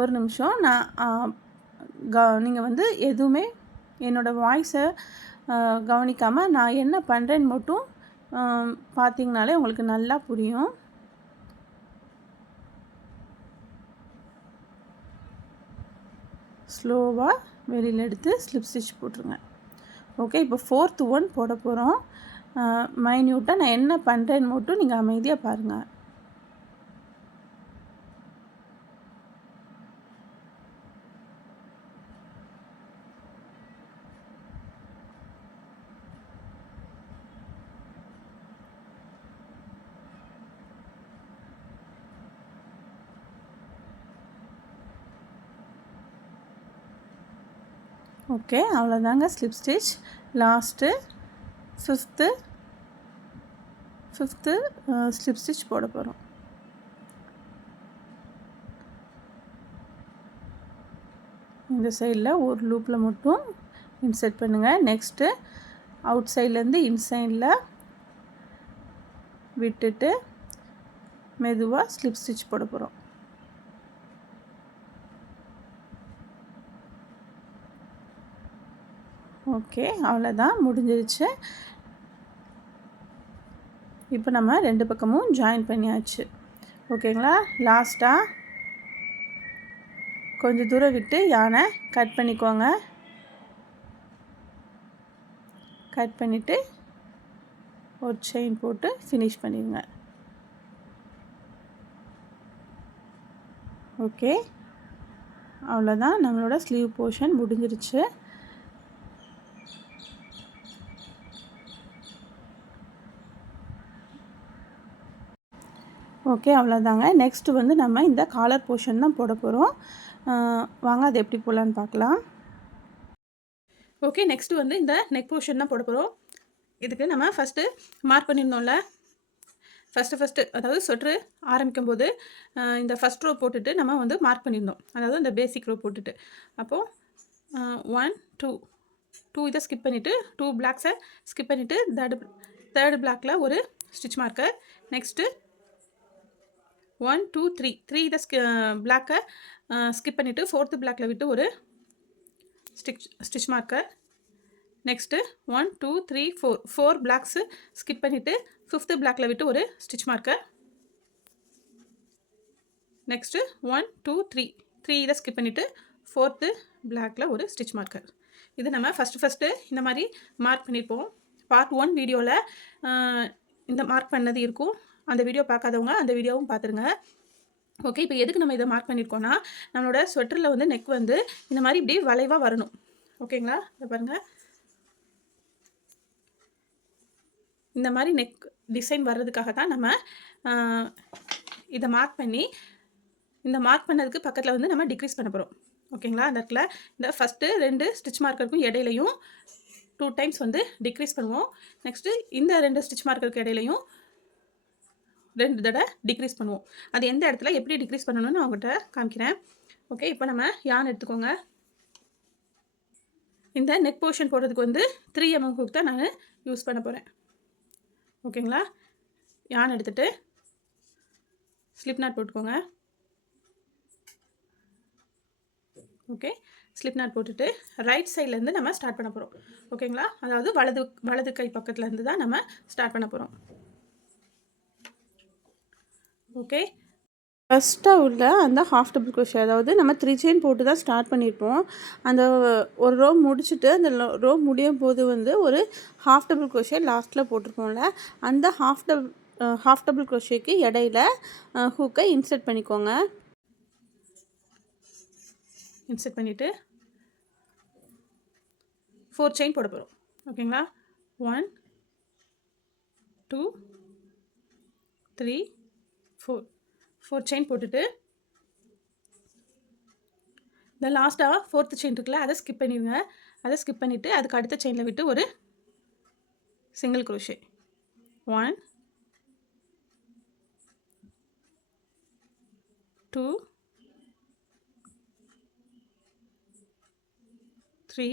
ஒரு நிமிஷம், நீங்கள் வந்து எதுவுமே என்னோடய வாய்ஸை கவனிக்காமல் நான் என்ன பண்ணுறேன்னு மட்டும் பார்த்திங்கனாலே உங்களுக்கு நல்லா புரியும். ஸ்லோவாக வெளியில் எடுத்து ஸ்லிப் ஸ்டிச் போட்டுருங்க. ஓகே, இப்போ 4th ஒன் போட போகிறோம். மைன்யூட்டாக நான் என்ன பண்ணுறேன்னு மட்டும் நீங்கள் அமைதியாக பாருங்கள். ஓகே, அவ்வளோதாங்க slip stitch. Last fifth slip stitch போட போகிறோம். இந்த சைடில் ஒரு லூப்பில் மட்டும் இன்சர்ட் பண்ணுங்கள். நெக்ஸ்ட்டு அவுட் சைட்லேருந்து இன்சைடில் விட்டுட்டு மெதுவாக ஸ்லிப் ஸ்டிச் போட போகிறோம். ஓகே, அவ்வளோதான், முடிஞ்சிருச்சு. இப்போ நம்ம 2 பக்கமும் ஜாயின் பண்ணியாச்சு. ஓகேங்களா, லாஸ்ட்டாக கொஞ்சம் தூரம் விட்டு யானை கட் பண்ணிக்கோங்க. கட் பண்ணிவிட்டு ஒரு செயின் போட்டு ஃபினிஷ் பண்ணிடுங்க. ஓகே, அவ்வளோதான், நம்மளோட ஸ்லீவ் போர்ஷன் முடிஞ்சிருச்சு. ஓகே, அவ்வளோதாங்க. நெக்ஸ்ட்டு வந்து நம்ம இந்த காலர் போர்ஷன் தான் போட போகிறோம். வாங்க அது எப்படி போடலான்னு பார்க்கலாம். ஓகே, நெக்ஸ்ட்டு வந்து இந்த நெக் போர்ஷன் தான் போட போகிறோம். இதுக்கு நம்ம ஃபஸ்ட்டு மார்க் பண்ணியிருந்தோம்ல, ஃபஸ்ட்டு அதாவது சொட்ரு ஆரம்பிக்கும் போது இந்த ஃபஸ்ட் ரோ போட்டுட்டு நம்ம வந்து மார்க் பண்ணியிருந்தோம். அதாவது இந்த பேசிக் ரோ போட்டுட்டு அப்போது 1 2 இதை ஸ்கிப் பண்ணிவிட்டு 2 பிளாக்ஸை ஸ்கிப் பண்ணிவிட்டு தேர்டு பிளாக்கில் ஒரு ஸ்டிச் மார்க்கர். நெக்ஸ்ட்டு 1 2 3 இதை பிளாக்கை ஸ்கிப் பண்ணிவிட்டு 4th பிளாக்கில் விட்டு ஒரு stitch marker. Next 1 2 3 4 blocks skip பண்ணிவிட்டு 5th பிளாக்கில் விட்டு ஒரு ஸ்டிச் மார்க்கர். நெக்ஸ்ட்டு 1 2 3 இதை ஸ்கிப் பண்ணிவிட்டு 4th பிளாக்கில் ஒரு ஸ்டிச் மார்க்கர். இது நம்ம ஃபஸ்ட்டு இந்த மாதிரி மார்க் பண்ணியிருப்போம். பார்ட் 1 வீடியோவில் இந்த மார்க் பண்ணது இருக்கும். அந்த வீடியோ பார்க்காதவங்க அந்த வீடியோவும் பார்த்துருங்க. ஓகே, இப்போ எதுக்கு நம்ம இதை மார்க் பண்ணியிருக்கோன்னா, நம்மளோட ஸ்வெட்டரில் வந்து நெக் வந்து இந்த மாதிரி இப்படி வளைவாக வரணும். ஓகேங்களா, இதை பாருங்கள். இந்த மாதிரி நெக் டிசைன் வர்றதுக்காக தான் நம்ம இதை மார்க் பண்ணி, இந்த மார்க் பண்ணதுக்கு பக்கத்தில் வந்து நம்ம டிக்ரீஸ் பண்ண போகிறோம். ஓகேங்களா, அந்த இடத்துல இந்த ஃபஸ்ட்டு 2 ஸ்டிச் மார்க்கருக்கும் இடையிலையும் 2 டைம்ஸ் வந்து டிக்ரீஸ் பண்ணுவோம். நெக்ஸ்ட்டு இந்த 2 ஸ்டிச் மார்க்கருக்கு இடையிலையும் 2 தடவை டிக்ரீஸ் பண்ணுவோம். அது எந்த இடத்துல எப்படி டிக்ரீஸ் பண்ணணும்னு நான் உங்கள்கிட்ட காமிக்கிறேன். ஓகே, இப்போ நம்ம யான் எடுத்துக்கோங்க. இந்த நெக் போர்ஷன் போடுறதுக்கு வந்து 3 mm ஹூக் தான் நான் யூஸ் பண்ண போகிறேன். ஓகேங்களா, யான் எடுத்துகிட்டு ஸ்லிப் நாட் போட்டுக்கோங்க. ஓகே, ஸ்லிப் நாட் போட்டுட்டு ரைட் சைட்லேருந்து நம்ம ஸ்டார்ட் பண்ண போகிறோம். ஓகேங்களா, அதாவது வலது கை பக்கத்துலேருந்து தான் நம்ம ஸ்டார்ட் பண்ண போகிறோம். ஓகே, ஃபஸ்ட்டாக உள்ள அந்த ஹாஃப் டபுள் க்ரோஷே, அதாவது நம்ம 3 செயின் போட்டு தான் ஸ்டார்ட் பண்ணியிருப்போம். அந்த ஒரு ரோ முடிச்சுட்டு அந்த ரோ முடியும் போது வந்து ஒரு ஹாஃப் டபுள் க்ரோஷே லாஸ்ட்டில் போட்டிருப்போம்ல, அந்த ஹாஃப் டபுள் க்ரோஷேக்கு இடையில ஹூக்கை இன்சர்ட் பண்ணிக்கோங்க. இன்சர்ட் பண்ணிவிட்டு 4 செயின் போட போகிறோம். ஓகேங்களா, 1 2 3 4 செயின் போட்டுட்டு இந்த லாஸ்ட்டாக 4th செயின் இருக்குல்ல, அதை ஸ்கிப் பண்ணிடுங்க. அதை ஸ்கிப் பண்ணிவிட்டு அதுக்கு அடுத்த செயினில் விட்டு ஒரு single crochet. 1 2 3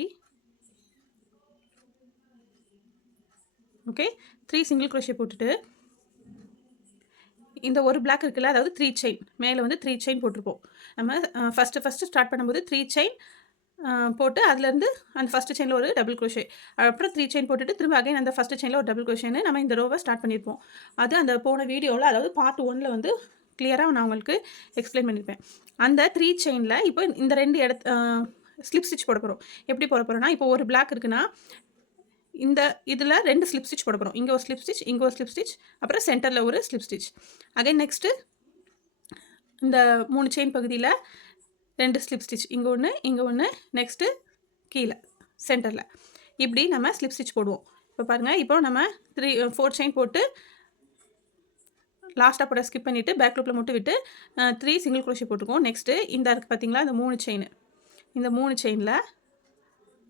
okay, 3 single crochet போட்டுட்டு இந்த ஒரு பிளாக் இருக்குல்ல, அதாவது 3 செயின் மேலே வந்து 3 செயின் போட்டிருப்போம். நம்ம ஃபஸ்ட்டு ஸ்டார்ட் பண்ணும்போது 3 செயின் போட்டு அதுலேருந்து அந்த ஃபஸ்ட்டு செயினில் ஒரு டபுள் க்ரோஷே, அப்புறம் 3 செயின் போட்டுட்டு திரும்ப அகைன் அந்த ஃபஸ்ட்டு செயினில் ஒரு டபுள் க்ரோஷேன்னு நம்ம இந்த ரோவை ஸ்டார்ட் பண்ணியிருப்போம். அது அந்த போன வீடியோவில், அதாவது பார்ட் 1ல் வந்து கிளியராக நான் உங்களுக்கு எக்ஸ்பிளைன் பண்ணியிருப்பேன். அந்த 3 செயினில் இப்போ இந்த 2 ஸ்லிப் ஸ்டிச் போட போகிறோம். எப்படி போட போகிறோன்னா, இப்போ ஒரு பிளாக் இருக்குன்னா இந்த இதில் 2 ஸ்லிப் ஸ்டிச் போட போகிறோம். இங்கே ஒரு ஸ்லிப் ஸ்டிச், இங்கே ஒரு ஸ்லிப் ஸ்டிச், அப்புறம் சென்டரில் ஒரு ஸ்லிப் ஸ்டிச். அகைன் நெக்ஸ்ட்டு இந்த 3 செயின் பகுதியில் 2 ஸ்லிப் ஸ்டிச், இங்கே ஒன்று, இங்கே ஒன்று, நெக்ஸ்ட்டு கீழே சென்டரில் இப்படி நம்ம ஸ்லிப் ஸ்டிச் போடுவோம். இப்போ பாருங்கள், இப்போ நம்ம 4 செயின் போட்டு லாஸ்ட்டாக போட ஸ்கிப் பண்ணிவிட்டு பேக் லூப்பில் மட்டும் விட்டு 3 சிங்கிள் க்ரோஷே போட்டுக்குவோம். நெக்ஸ்ட்டு இந்த இருக்குது பார்த்தீங்களா, இந்த 3 செயின், இந்த 3 செயினில்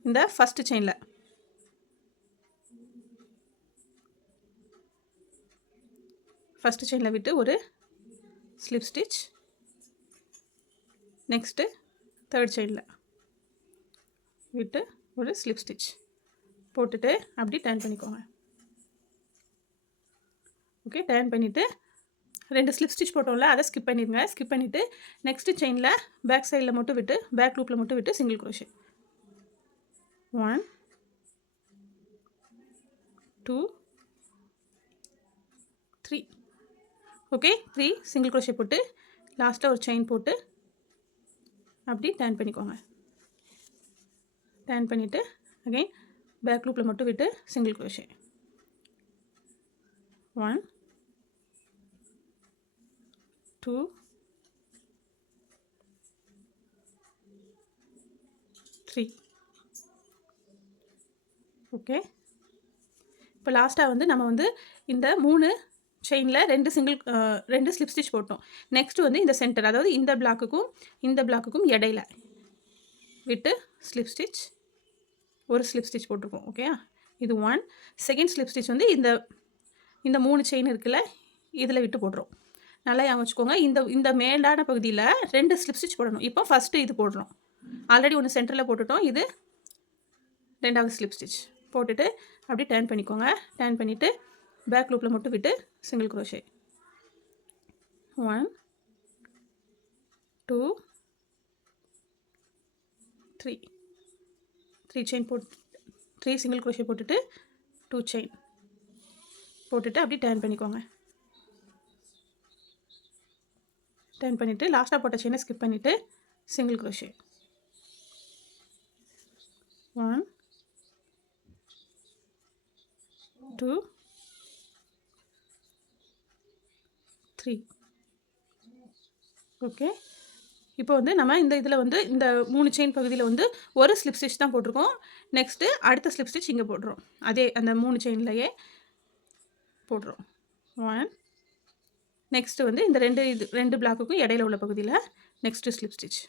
இந்த ஃபஸ்ட்டு செயினில் விட்டு ஒரு ஸ்லிப் ஸ்டிச். நெக்ஸ்ட்டு 3rd செயினில் விட்டு ஒரு ஸ்லிப் ஸ்டிச் போட்டுட்டு அப்படி டர்ன் பண்ணிக்கோங்க. ஓகே, டர்ன் பண்ணிவிட்டு 2 ஸ்லிப் ஸ்டிச் போட்டோம்ல, அதை ஸ்கிப் பண்ணிடுங்க. ஸ்கிப் பண்ணிவிட்டு நெக்ஸ்ட்டு செயினில் பேக் சைடில் மட்டும் விட்டு பேக் லூப்பில் மட்டும் விட்டு single crochet. 1 2 3 okay, 3 single crochet போட்டு லாஸ்ட்டாக ஒரு செயின் போட்டு அப்படி டர்ன் பண்ணிக்கோங்க. டர்ன் பண்ணிவிட்டு அகைன் பேக் லூப்பில் மட்டும் விட்டு சிங்கிள் க்ரோஷே. 1 2 3 ஓகே, இப்போ லாஸ்ட்டாக வந்து நம்ம வந்து இந்த 3 செயினில் 2 ஸ்லிப் ஸ்டிச் போட்டோம். நெக்ஸ்ட்டு வந்து இந்த சென்டர், அதாவது இந்த பிளாக்குக்கும் இடையில விட்டு ஸ்லிப் ஸ்டிச், ஒரு ஸ்லிப் ஸ்டிச் போட்டிருக்கோம். ஓகே, இது 1. செகண்ட் ஸ்லிப் ஸ்டிச் வந்து இந்த 3 செயின் இருக்குல்ல, இதில் விட்டு போடுறோம். நல்லா ஞாபகம் வச்சுக்கோங்க. இந்த மேலான பகுதியில் 2 ஸ்லிப் ஸ்டிச் போடணும். இப்போ ஃபஸ்ட்டு இது போடுறோம். ஆல்ரெடி ஒன்று சென்டரில் போட்டுட்டோம். இது 2வது ஸ்லிப் ஸ்டிச் போட்டுட்டு அப்படி டர்ன் பண்ணிக்கோங்க. டர்ன் பண்ணிவிட்டு பேக் லூப்பில் மட்டும் விட்டு சிங்கிள் க்ரோஷே. 1 2 3 செயின் போட்டு 3 சிங்கிள் க்ரோஷே போட்டுட்டு 2 செயின் போட்டுட்டு அப்படி டர்ன் பண்ணிக்கோங்க. டர்ன் பண்ணிவிட்டு லாஸ்ட்டாக போட்ட செயினை ஸ்கிப் பண்ணிவிட்டு சிங்கிள் க்ரோஷே. 1 2 3. ஓகே. இப்போ வந்து நம்ம இந்த இதில் வந்து இந்த 3 செயின் பகுதியில் வந்து ஒரு ஸ்லிப் ஸ்டிச் தான் போட்டிருக்கோம். நெக்ஸ்ட்டு அடுத்த ஸ்லிப் ஸ்டிச் இங்கே போடுறோம். அதே அந்த 3 செயின்லையே போடுறோம். 1. நெக்ஸ்ட்டு வந்து இந்த 2 பிளாக்குக்கும் இடையில உள்ள பகுதியில் next slip stitch.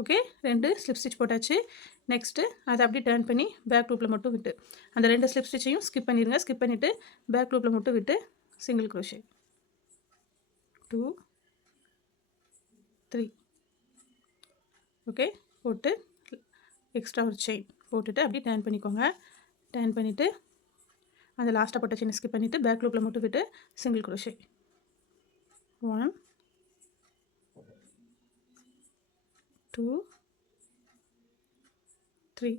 Okay, 2 slip stitch போட்டாச்சு. நெக்ஸ்ட்டு அதை அப்படியே டர்ன் பண்ணி பேக் லூப்பில் மட்டும் விட்டு அந்த 2 ஸ்லிப் ஸ்டிச்சையும் ஸ்கிப் பண்ணிடுங்க. ஸ்கிப் பண்ணிவிட்டு பேக் லூப்பில் மட்டும் விட்டு சிங்கிள் க்ரோஷே 2 3. ஓகே, போட்டு எக்ஸ்ட்ரா ஒரு செயின் போட்டுட்டு அப்படியே டர்ன் பண்ணிக்கோங்க. டர்ன் பண்ணிவிட்டு அந்த லாஸ்ட்டாக போட்ட செயினை ஸ்கிப் பண்ணிவிட்டு பேக் லூப்பில் மட்டும் விட்டு சிங்கிள் க்ரோஷே 1 2 3.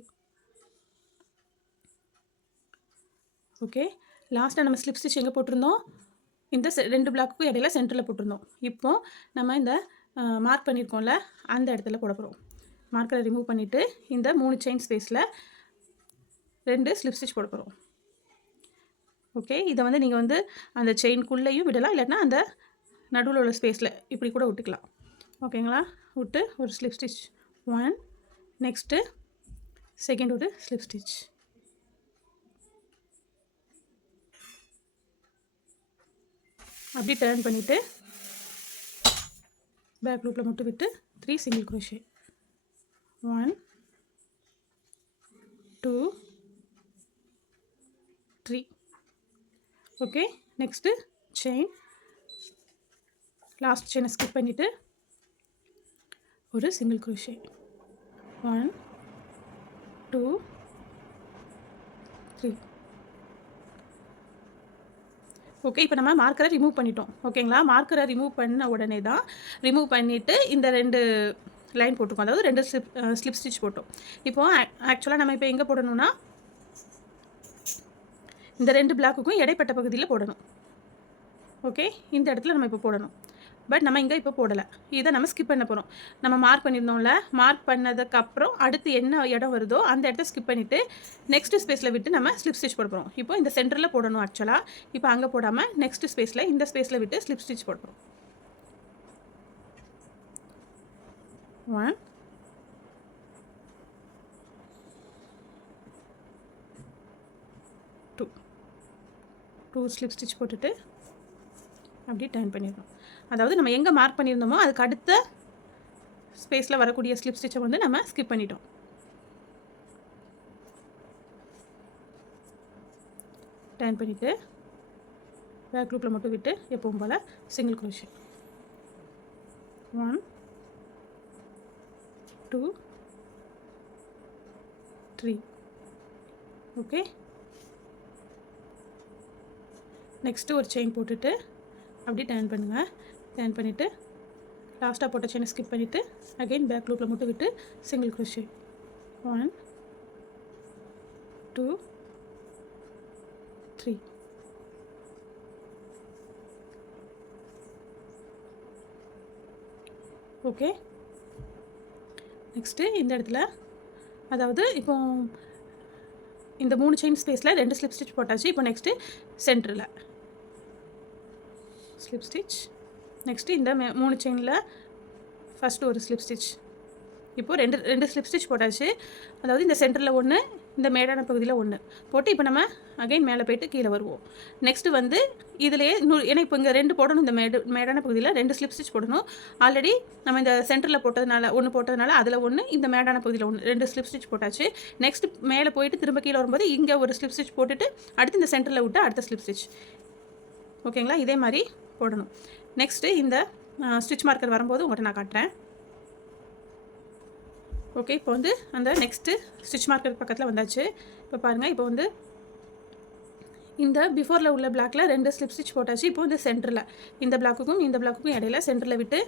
ஓகே, லாஸ்ட்டாக நம்ம ஸ்லிப் ஸ்டிச் எங்கே போட்டிருந்தோம்? இந்த 2 பிளாக்குக்கும் இடையில சென்டரில் போட்டிருந்தோம். இப்போ நம்ம இந்த மார்க் பண்ணியிருக்கோம்ல அந்த இடத்துல போட போகிறோம். மார்க்கரை ரிமூவ் பண்ணிவிட்டு இந்த 3 செயின் ஸ்பேஸில் 2 ஸ்லிப் ஸ்டிச் போட போகிறோம். ஓகே, இதை வந்து நீங்கள் வந்து அந்த செயின்குள்ளேயும் விடலாம், இல்லைன்னா அந்த நடுவில் உள்ள ஸ்பேஸில் இப்படி கூட விட்டுக்கலாம். ஓகேங்களா? விட்டு ஒரு ஸ்லிப் ஸ்டிச் 1. நெக்ஸ்ட்டு செகண்ட் ஒரு ஸ்லிப் ஸ்டிச். அப்படி டர்ன் பண்ணிவிட்டு பேக் லூப்பில் மட்டும் விட்டு 3 single crochet 1 2 3. Okay, next chain last செயினை ஸ்கிப் பண்ணிவிட்டு ஒரு சிங்கிள் க்ரோஷே 1 2 3. ஓகே, இப்போ நம்ம மார்க்கரை ரிமூவ் பண்ணிட்டோம். ஓகேங்களா? மார்க்கரை ரிமூவ் பண்ண உடனே தான் ரிமூவ் பண்ணிவிட்டு இந்த 2 லைன் போட்டிருக்கோம். அதாவது 2 ஸ்லிப் ஸ்டிச் போட்டோம். இப்போது ஆக்சுவலாக நம்ம இப்போ எங்கே போடணும்னா இந்த 2 பிளாக்குக்கும் இடைப்பட்ட பகுதியில் போடணும். ஓகே, இந்த இடத்துல நம்ம இப்போ போடணும். பட் நம்ம இங்கே இப்போ போடலை. இதை நம்ம ஸ்கிப் பண்ண போகிறோம். நம்ம மார்க் பண்ணியிருந்தோம்ல, மார்க் பண்ணதுக்கப்புறம் அடுத்து என்ன இடம் வருதோ அந்த இடத்த ஸ்கிப் பண்ணிவிட்டு நெக்ஸ்ட்டு ஸ்பேஸில் விட்டு நம்ம ஸ்லிப் ஸ்டிச் போட போகிறோம். இப்போ இந்த சென்டரில் போடணும் ஆக்சுவலாக. இப்போ அங்கே போடாமல் நெக்ஸ்ட்டு ஸ்பேஸில் இந்த ஸ்பேஸில் விட்டு ஸ்லிப் ஸ்டிச் போட போகிறோம். 1 2 ஸ்லிப் ஸ்டிச் போட்டுட்டு அப்படியே டர்ன் பண்ணிடணும். அதாவது நம்ம எங்கே மார்க் பண்ணியிருந்தோமோ அதுக்கு அடுத்த ஸ்பேஸில் வரக்கூடிய ஸ்லிப் ஸ்டிச்சை வந்து நம்ம ஸ்கிப் பண்ணிட்டோம். டர்ன் பண்ணிவிட்டு பேக் லூப்பில் மட்டும் விட்டு எப்பவும் போல் சிங்கிள் க்ரோஷே 1 2 3. ஓகே, நெக்ஸ்ட்டு ஒரு செயின் போட்டுட்டு அப்படி டர்ன் பண்ணுங்கள். டர்ன் பண்ணிவிட்டு லாஸ்ட்டாக போட்ட செயினை ஸ்கிப் பண்ணிவிட்டு அகைன் பேக் லூப்பில் மட்டும் விட்டு சிங்கிள் க்ரோஷே 1 2 3. ஓகே, நெக்ஸ்ட்டு இந்த இடத்துல அதாவது இப்போ இந்த 3 செயின் ஸ்பேஸில் 2 ஸ்லிப் ஸ்டிச் போட்டாச்சு. இப்போ நெக்ஸ்ட்டு சென்டரில் ஸ்லிப் ஸ்டிச். நெக்ஸ்ட்டு இந்த 3 செயினில் ஃபஸ்ட்டு ஒரு ஸ்லிப் ஸ்டிச். இப்போது ரெண்டு ஸ்லிப் ஸ்டிச் போட்டாச்சு. அதாவது இந்த சென்டரில் ஒன்று, இந்த மேடான பகுதியில் ஒன்று போட்டு இப்போ நம்ம அகைன் மேலே போய்ட்டு கீழே வருவோம். நெக்ஸ்ட்டு வந்து இதிலேயே ஏன்னா இப்போ இங்கே 2 போடணும். இந்த மேடான பகுதியில் 2 ஸ்லிப் ஸ்டிச் போடணும். ஆல்ரெடி நம்ம இந்த சென்டரில் போட்டதுனால அதில் ஒன்று, இந்த மேடான பகுதியில் ஒன்று, 2 ஸ்லிப் ஸ்டிச் போட்டாச்சு. நெக்ஸ்ட்டு மேலே போயிட்டு திரும்ப கீழே வரும்போது இங்கே ஒரு ஸ்லிப் ஸ்டிச் போட்டுட்டு அடுத்து இந்த சென்டரில் விட்டு அடுத்த ஸ்லிப் ஸ்டிச். ஓகேங்களா? இதே மாதிரி போடணும். நெக்ஸ்ட்டு இந்த ஸ்டிச் மார்க்கர் வரும்போது உங்கள்கிட்ட நான் காட்டுறேன். ஓகே, இப்போ வந்து அந்த நெக்ஸ்ட்டு ஸ்டிச் மார்க்கர் பக்கத்தில் வந்தாச்சு. இப்போ பாருங்கள், இப்போ வந்து இந்த பிஃபோரில் உள்ள பிளாக்கில் 2 ஸ்லிப் ஸ்டிச் போட்டாச்சு. இப்போ வந்து சென்டரில் இந்த பிளாக்குக்கும் இடையில சென்டரில் விட்டு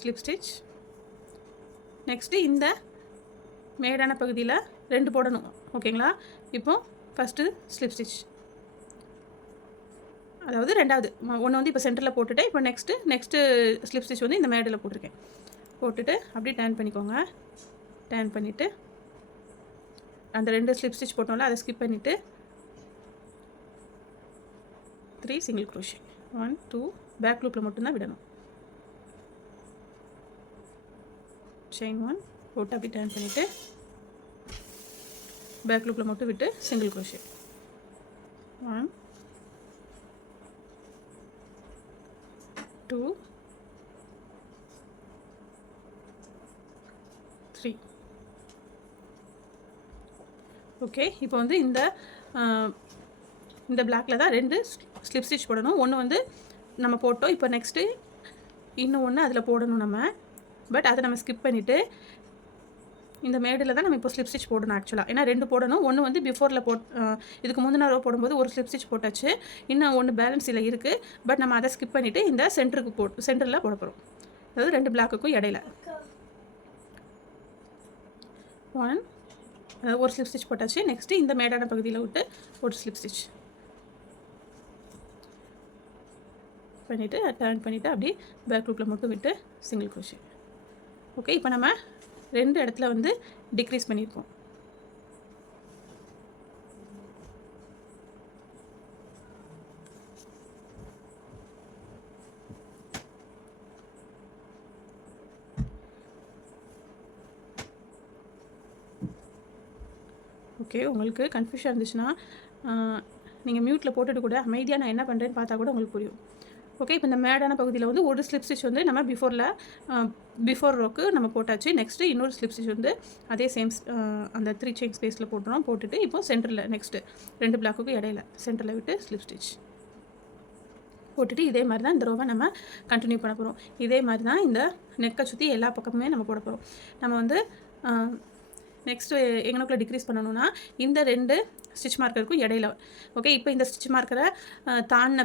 ஸ்லிப் ஸ்டிச். நெக்ஸ்ட்டு இந்த மேடான பகுதியில் 2 போடணும். ஓகேங்களா? இப்போ ஃபஸ்ட்டு ஸ்லிப் ஸ்டிச், அதாவது ரெண்டாவது ஒன்று வந்து இப்போ சென்டரில் போட்டுட்டு இப்போ நெக்ஸ்ட்டு ஸ்லிப் ஸ்டிச் வந்து இந்த மேடில் போட்டிருக்கேன். போட்டுட்டு அப்படியே டர்ன் பண்ணிக்கோங்க. டர்ன் பண்ணிவிட்டு அந்த 2 ஸ்லிப் ஸ்டிச் போட்டோம்ல அதை ஸ்கிப் பண்ணிவிட்டு 3 சிங்கிள் க்ரோஷே 1 2 பேக் லூப்பில் மட்டும்தான் விடணும். செயின் 1 போட்டு அப்படி டர்ன் பண்ணிவிட்டு பேக் லூப்பில் மட்டும் விட்டு சிங்கிள் க்ரோஷே 1 2 3. ஓகே, இப்போ வந்து இந்த பிளாக்ல தான் 2 ஸ்லிப் ஸ்டிச் போடணும். ஒன்று வந்து நம்ம போட்டோம். இப்போ நெக்ஸ்ட்டு இன்னும் ஒன்று அதில் போடணும் நம்ம. பட் அதை நம்ம ஸ்கிப் பண்ணிவிட்டு இந்த மேடில் தான் நம்ம இப்போ ஸ்லிப் ஸ்டிச் போடணும் ஆக்சுவலாக. ஏன்னா 2 போடணும். ஒன்று வந்து பிஃபோரில் இதுக்கு முந்தின ரோ போடும்போது ஒரு ஸ்லிப் ஸ்டிச் போட்டாச்சு. இன்னும் ஒன்று பேலன்ஸ் இல்லை இருக்குது. பட் நம்ம அதை ஸ்கிப் பண்ணிவிட்டு இந்த சென்டரில் போட போகிறோம். அதாவது 2 பிளாக்குக்கும் இடையில 1 ஒரு ஸ்லிப் ஸ்டிச் போட்டாச்சு. நெக்ஸ்ட்டு இந்த மேடான பகுதியில் விட்டு ஒரு ஸ்லிப் ஸ்டிச் பண்ணிவிட்டு டர்ன் பண்ணிவிட்டு அப்படியே பேக் லூப்பில் மட்டும் விட்டு சிங்கிள் க்ரோஷே. ஓகே, இப்போ நம்ம 2 இடத்துல வந்து டிக்ரீஸ் பண்ணியிருக்கோம். ஓகே, உங்களுக்கு கன்ஃபியூஷன் இருந்துச்சுன்னா நீங்கள் மியூட்டில் போட்டுட்டு கூட அமைதியாக நான் என்ன பண்ணுறேன்னு பார்த்தா கூட உங்களுக்கு புரியும். ஓகே, இப்போ இந்த மேடான பகுதியில் வந்து ஒரு ஸ்லிப் ஸ்டிச் வந்து நம்ம பிஃபோர் ரோக்கு நம்ம போட்டாச்சு. நெக்ஸ்ட்டு இன்னொரு ஸ்லிப் ஸ்டிச் வந்து அதே சேம் அந்த 3 செயின் ஸ்பேஸில் போட்டுறோம். போட்டுட்டு இப்போ சென்டரில் நெக்ஸ்ட்டு 2 பிளாக்குக்கு இடையில சென்டரில் விட்டு ஸ்லிப் ஸ்டிச் போட்டுட்டு இதே மாதிரி தான் இந்த ரோவை நம்ம கண்டினியூ பண்ண போகிறோம். இதே மாதிரி தான் இந்த நெக்கை சுற்றி எல்லா பக்கமுமே நம்ம போட போகிறோம். நம்ம வந்து நெக்ஸ்ட்டு எங்கனக்குள்ளே டிக்ரீஸ் பண்ணணும்னா இந்த 2 ஸ்டிச் மார்க்கருக்கும் இடையில. ஓகே, இப்போ இந்த ஸ்டிச் மார்க்கரை தாண்டின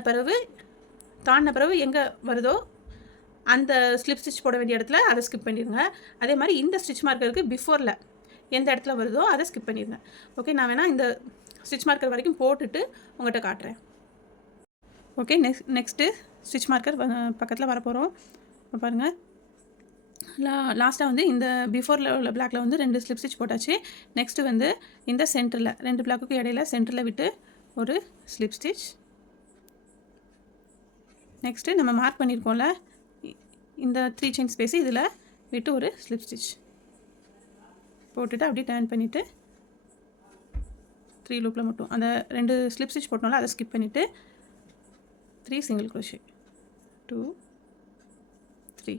பிறகு எங்கே வருதோ அந்த ஸ்லிப் ஸ்டிச் போட வேண்டிய இடத்துல அதை ஸ்கிப் பண்ணிடுங்க. அதே மாதிரி இந்த ஸ்டிச் மார்க்கருக்கு பிஃபோரில் எந்த இடத்துல வருதோ அதை ஸ்கிப் பண்ணிடுங்க. ஓகே, நான் வேணால் இந்த ஸ்டிச் மார்க்கர் வரைக்கும் போட்டுட்டு உங்கள்கிட்ட காட்டுறேன். ஓகே, நெக்ஸ்ட்டு ஸ்டிச் மார்க்கர் பக்கத்தில் வரப்போகிறோம். பாருங்கள், லாஸ்ட்டாக வந்து இந்த பிஃபோரில் உள்ள பிளாக்கில் வந்து 2 ஸ்லிப் ஸ்டிச் போட்டாச்சு. நெக்ஸ்ட்டு வந்து இந்த சென்டரில் 2 பிளாக்குக்கு இடையில சென்டரில் விட்டு ஒரு ஸ்லிப் ஸ்டிச். நெக்ஸ்ட்டு நம்ம மார்க் பண்ணியிருக்கோம்ல இந்த 3 செயின் ஸ்பேஸு இதில் விட்டு ஒரு ஸ்லிப் ஸ்டிச் போட்டுட்டு அப்படியே டர்ன் பண்ணிவிட்டு 3 லூப்பில் மட்டும் அந்த 2 ஸ்லிப் ஸ்டிச் போட்டோம்ல அதை ஸ்கிப் பண்ணிவிட்டு 3 சிங்கிள் க்ரோஷே 2 3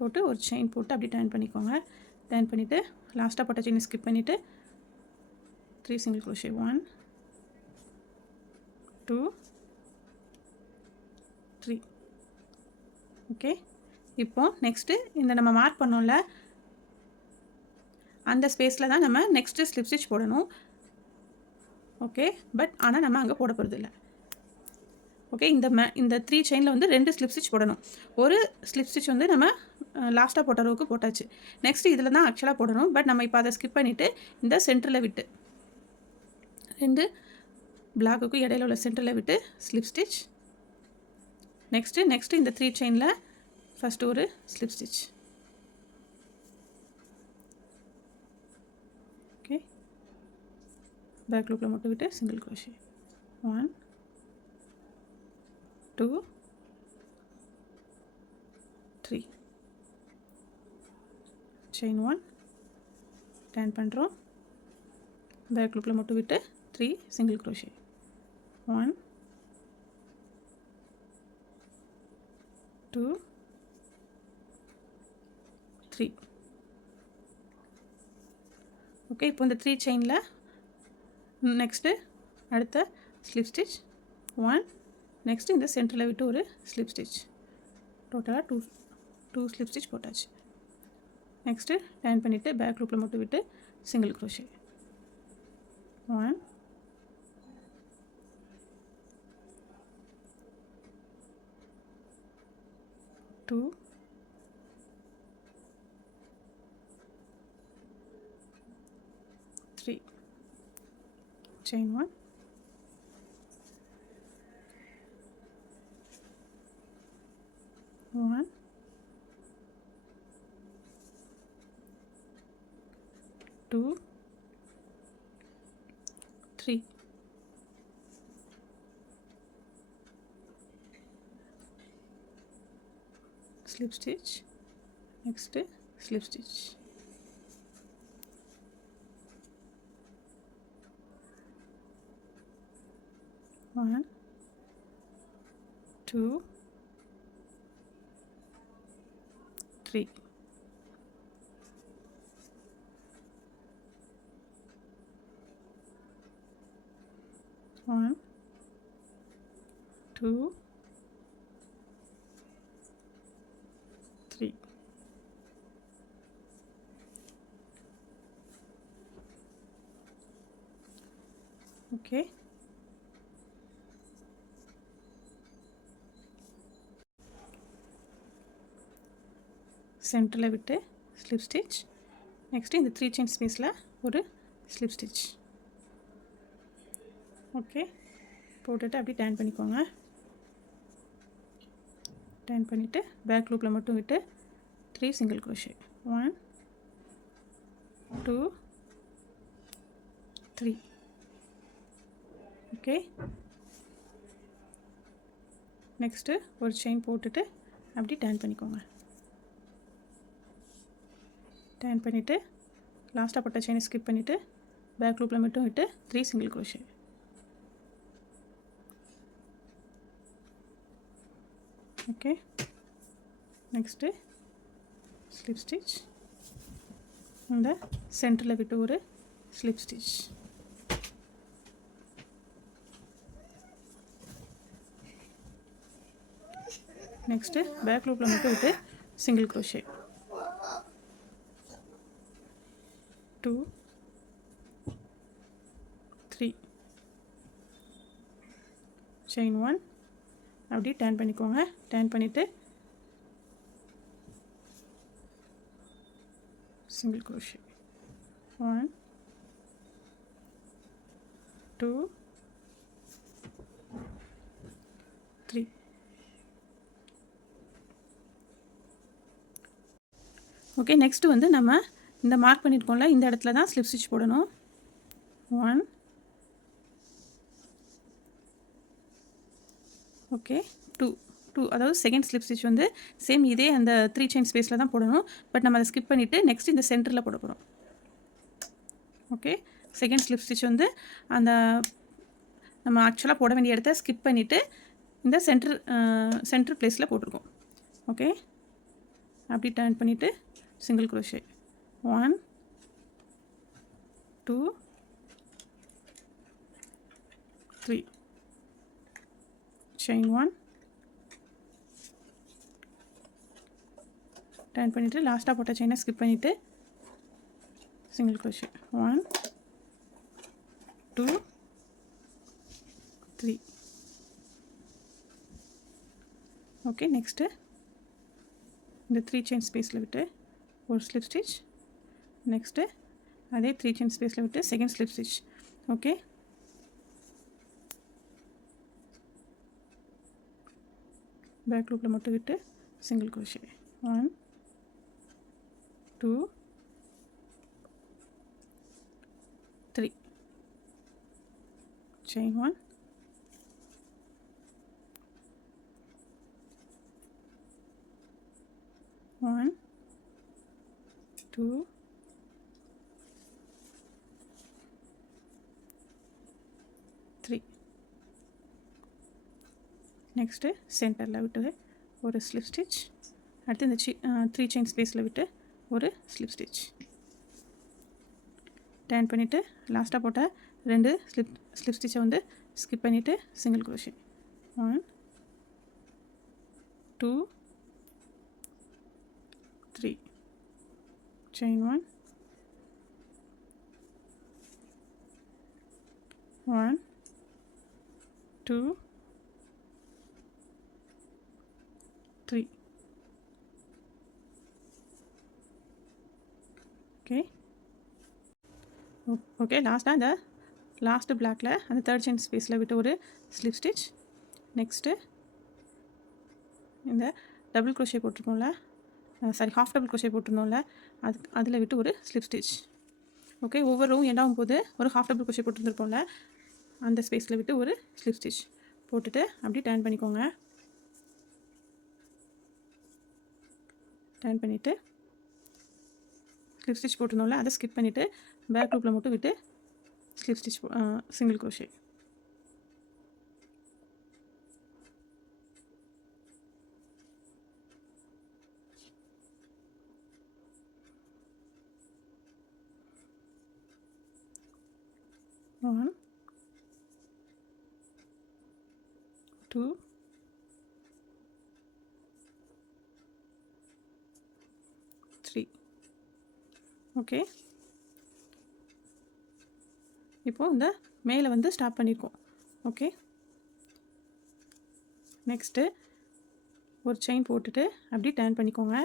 போட்டு ஒரு செயின் போட்டு அப்படி டர்ன் பண்ணிக்கோங்க. டர்ன் பண்ணிவிட்டு லாஸ்ட்டாக போட்ட செயினை ஸ்கிப் பண்ணிவிட்டு 3 சிங்கிள் க்ரோஷே 1 2 3. ஓகே, இப்போ நெக்ஸ்ட்டு இந்த நம்ம மார்க் பண்ணோம்ல அந்த ஸ்பேஸில் தான் நம்ம நெக்ஸ்ட்டு ஸ்லிப் ஸ்டிச் போடணும். ஓகே, பட் ஆனால் நம்ம அங்கே போட போகிறது இல்லை. ஓகே, இந்த 3 செயினில் வந்து 2 ஸ்லிப் ஸ்டிச் போடணும். ஒரு ஸ்லிப் ஸ்டிச் வந்து நம்ம லாஸ்ட்டாக போட்ட ரோவுக்கு போட்டாச்சு. நெக்ஸ்ட்டு இதில் தான் ஆக்சுவலாக போடணும். பட் நம்ம இப்போ அதை ஸ்கிப் பண்ணிவிட்டு இந்த சென்டரில் விட்டு 2 பிளாக்குக்கும் இடையில உள்ள சென்டரில் விட்டு ஸ்லிப் ஸ்டிச். நெக்ஸ்ட்டு இந்த 3 செயினில் ஃபஸ்ட்டு ஒரு ஸ்லிப் ஸ்டிச். ஓகே, பேக் லூப்பில் மட்டும் விட்டு சிங்கிள் க்ரோஷே 1 2 3 செயின் 1 டர்ன் பண்ணுறோம். பேக் லூப்பில் மட்டும் விட்டு 3 சிங்கிள் க்ரோஷே 1 2 3. ஓகே, இப்போ இந்த 3 செயினில் நெக்ஸ்ட்டு அடுத்த ஸ்லிப் ஸ்டிச் 1. நெக்ஸ்ட்டு இந்த சென்டரில் விட்டு ஒரு ஸ்லிப் ஸ்டிச். டோட்டலாக 2 ஸ்லிப் ஸ்டிச் போட்டாச்சு. நெக்ஸ்ட்டு டர்ன் பண்ணிவிட்டு பேக் லூப்பில் மட்டும் விட்டு single crochet 1 2 3 chain 1 1 2 3 slip stitch, next slip stitch, 1 2 3 1 2 3 okay. சென்டரில் விட்டு ஸ்லிப் ஸ்டிச், நெக்ஸ்ட்டு இந்த 3 செயின் ஸ்பேஸில் ஒரு ஸ்லிப் ஸ்டிச். ஓகே, போட்டுட்டு அப்படியே டர்ன் பண்ணிக்கோங்க. டர்ன் பண்ணிவிட்டு பேக் லூப்பில் மட்டும் விட்டு 3 சிங்கிள் crochet, 1 2 3. ஓகே, நெக்ஸ்ட்டு ஒரு செயின் போட்டுட்டு அப்படி டர்ன் பண்ணிக்கோங்க. டர்ன் பண்ணிவிட்டு லாஸ்ட்டாக போட்ட செயினை ஸ்கிப் பண்ணிவிட்டு பேக் லூப்பில் மட்டும் விட்டு 3 single crochet. Okay, next slip stitch, இந்த சென்டரில் விட்டு ஒரு ஸ்லிப் ஸ்டிச். நெக்ஸ்ட்டு பேக் லூப்பில் மட்டும் விட்டு சிங்கிள் crochet, 2 3 செயின் 1 அப்படி டர்ன் பண்ணிக்கோங்க. டர்ன் பண்ணிவிட்டு சிங்கிள் crochet, 1 2 3. ஓகே, நெக்ஸ்ட்டு வந்து நம்ம இந்த மார்க் பண்ணியிருக்கோம்ல, இந்த இடத்துல தான் ஸ்லிப் ஸ்டிச் போடணும். 1 ஓகே, 2 அதாவது செகண்ட் ஸ்லிப் ஸ்டிச் வந்து சேம் இதே அந்த 3 செயின் ஸ்பேஸில் தான் போடணும். பட் நம்ம அதை ஸ்கிப் பண்ணிவிட்டு நெக்ஸ்ட் இந்த சென்டரில் போட போகிறோம். ஓகே, செகண்ட் ஸ்லிப் ஸ்டிச் வந்து அந்த நம்ம ஆக்சுவலாக போட வேண்டிய இடத்த ஸ்கிப் பண்ணிவிட்டு இந்த சென்டர் பிளேஸில் போட்டிருக்கோம். ஓகே, அப்படி டர்ன் பண்ணிவிட்டு சிங்கிள் crochet, 1 2 3 செயின் 1 டர்ன் பண்ணிவிட்டு லாஸ்ட்டாக போட்ட செயினை ஸ்கிப் பண்ணிவிட்டு சிங்கிள் crochet, 1 2 3. ஓகே, நெக்ஸ்ட்டு இந்த 3 செயின் ஸ்பேஸில் விட்டு ஒரு ஸ்லிப் ஸ்டிச், நெக்ஸ்ட்டு அதே 3 செயின் ஸ்பேஸில் விட்டு second slip stitch. Okay, back லூப்பில் மட்டும் விட்டு சிங்கிள் crochet, 1 2 3 செயின் 1 1 2 3. நெக்ஸ்ட்டு சென்டரில் விட்டு ஒரு ஸ்லிப் ஸ்டிச், அடுத்து இந்த 3 செயின் ஸ்பேஸில் விட்டு ஒரு ஸ்லிப் ஸ்டிச். டர்ன் பண்ணிவிட்டு லாஸ்ட்டாக போட்ட 2 ஸ்லிப் ஸ்டிச்சை வந்து ஸ்கிப் பண்ணிவிட்டு single crochet, 1 2 3 chain 1 1 2 3. Okay, okay, லாஸ்ட்டாக இந்த லாஸ்ட்டு பிளாக்கில் அந்த 3rd செயின் ஸ்பேஸில் விட்டு ஒரு ஸ்லிப் ஸ்டிச். நெக்ஸ்ட்டு இந்த டபுள் crochet போட்டிருக்கோம்ல, ஹாஃப் டபுள் crochet போட்டிருந்தோம்ல, அதில் விட்டு ஒரு ஸ்லிப் ஸ்டிச். ஓகே, ஒவ்வொரு ரூம் எண்டாகும் போது ஒரு ஹாஃப் டபுள் crochet போட்டுருந்துருப்போம்ல, அந்த ஸ்பேஸில் விட்டு ஒரு ஸ்லிப் ஸ்டிச் போட்டுட்டு அப்படி டர்ன் பண்ணிக்கோங்க. டர்ன் பண்ணிவிட்டு ஸ்லிப் ஸ்டிச் போட்டுருந்தோம்ல அதை ஸ்கிப் பண்ணிவிட்டு பேக் லூப்பில் மட்டும் விட்டு slip stitch single crochet. One, 2, 3. Okay, இப்போது இந்த மேலே வந்து ஸ்டாப் பண்ணியிருக்கோம். ஓகே, நெக்ஸ்ட்டு ஒரு செயின் போட்டுட்டு அப்படி டர்ன் பண்ணிக்கோங்க.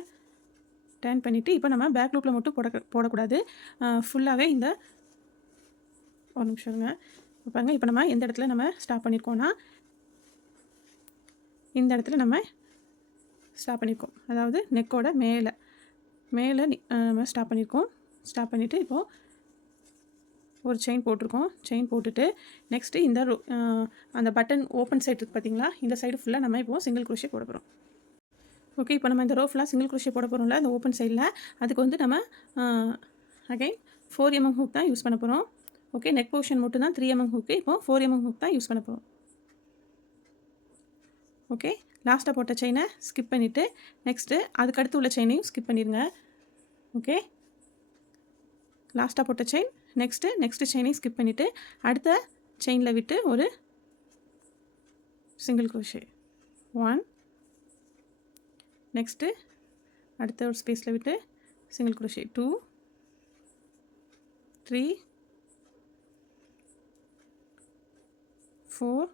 டர்ன் பண்ணிவிட்டு இப்போ நம்ம பேக் லூப்பில் மட்டும் போடக்கூடாது, ஃபுல்லாகவே இந்த ஒரு நிமிஷம் இருங்க. பாருங்கள், இப்போ நம்ம எந்த இடத்துல நம்ம ஸ்டாப் பண்ணியிருக்கோன்னா இந்த இடத்துல நம்ம ஸ்டாப் பண்ணியிருக்கோம். அதாவது நெக்கோட மேலே நம்ம ஸ்டாப் பண்ணியிருக்கோம். ஸ்டாப் பண்ணிவிட்டு இப்போது ஒரு செயின் போட்டிருக்கோம். செயின் போட்டுட்டு நெக்ஸ்ட்டு இந்த அந்த பட்டன் ஓப்பன் சைடு இருக்குது பார்த்தீங்களா, இந்த சைடு ஃபுல்லாக நம்ம இப்போது சிங்கிள் க்ரோஷே போட போகிறோம். ஓகே, இப்போ நம்ம இந்த ரோ ஃபுல்லாக சிங்கிள் க்ரோஷே போட போகிறோம்ல அந்த ஓப்பன் சைடில். அதுக்கு வந்து நம்ம அகைன் 4 mm ஹூக் தான் யூஸ் பண்ண போகிறோம். ஓகே, நெக் போர்ஷன் மட்டும் தான் 3 mm ஹூக்கு, இப்போது 4 mm ஹூக் தான் யூஸ் பண்ண போகிறோம். ஓகே, லாஸ்ட்டாக போட்ட செயினை ஸ்கிப் பண்ணிவிட்டு நெக்ஸ்ட்டு அதுக்கடுத்து உள்ள செயினையும் ஸ்கிப் பண்ணிடுங்க. ஓகே, லாஸ்ட்டாக போட்ட செயின் நெக்ஸ்ட்டு செயினையும் ஸ்கிப் பண்ணிவிட்டு அடுத்த செயினில் விட்டு ஒரு சிங்கிள் க்ரோஷே 1, நெக்ஸ்ட்டு அடுத்த ஒரு ஸ்பேஸில் விட்டு சிங்கிள் க்ரோஷே 2, 3, 4,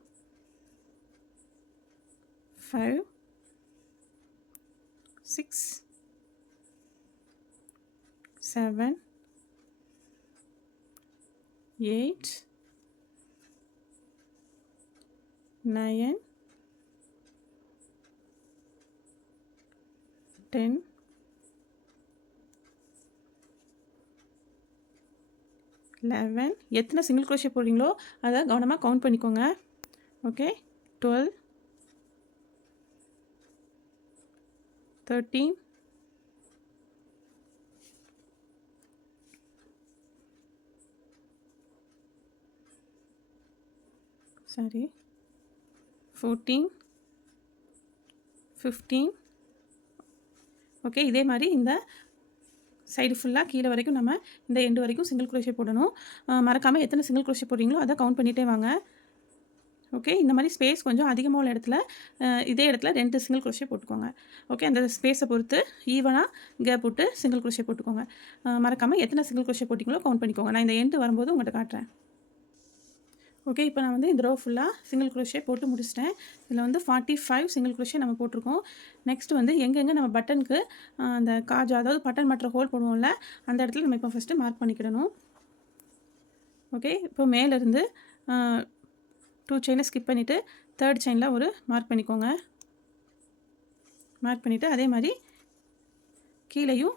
5, 6, 7, 8, 9, 10, 11. எத்தனை சிங்கிள் க்ரோஷே போடுறீங்களோ அதை கவனமாக கவுண்ட் பண்ணிக்கோங்க. ஓகே, 12, 13, 14, 15. ஓகே, இதே மாதிரி இந்த சைடு ஃபுல்லாக கீழே வரைக்கும் நம்ம இந்த எண்டு வரைக்கும் சிங்கிள் க்ரோஷே போடணும். மறக்காமல் எத்தனை சிங்கிள் க்ரோஷே போடுறீங்களோ அதை கவுண்ட் பண்ணிகிட்டே வாங்க. ஓகே, இந்த மாதிரி ஸ்பேஸ் கொஞ்சம் அதிகமாக உள்ள இடத்துல இதே இடத்துல 2 சிங்கிள் க்ரோஷே போட்டுக்கோங்க. ஓகே, அந்த ஸ்பேஸை பொறுத்து ஈவனாக கேப் விட்டு சிங்கிள் க்ரோஷே போட்டுக்கோங்க. மறக்காமல் எத்தனை சிங்கிள் க்ரோஷே போட்டிங்களோ கவுண்ட் பண்ணிக்கோங்க. நான் இந்த எண்டு வரும்போது உங்கள்கிட்ட காட்டுறேன். ஓகே, இப்போ நான் வந்து இந்த ரோ ஃபுல்லாக சிங்கிள் க்ரோஷே போட்டு முடிச்சிட்டேன். இதில் வந்து 45 சிங்கிள் க்ரோஷே நம்ம போட்டிருக்கோம். நெக்ஸ்ட்டு வந்து எங்கெங்கே நம்ம பட்டனுக்கு அந்த காஜா அதாவது பட்டன் மற்ற ஹோல் போடுவோம்ல அந்த இடத்துல நம்ம இப்போ ஃபஸ்ட்டு மார்க் பண்ணிக்கிடணும். ஓகே, இப்போ மேலேருந்து 2 செயினை ஸ்கிப் பண்ணிவிட்டு 3rd செயினில் ஒரு மார்க் பண்ணிக்கோங்க. மார்க் பண்ணிவிட்டு அதே மாதிரி கீழேயும்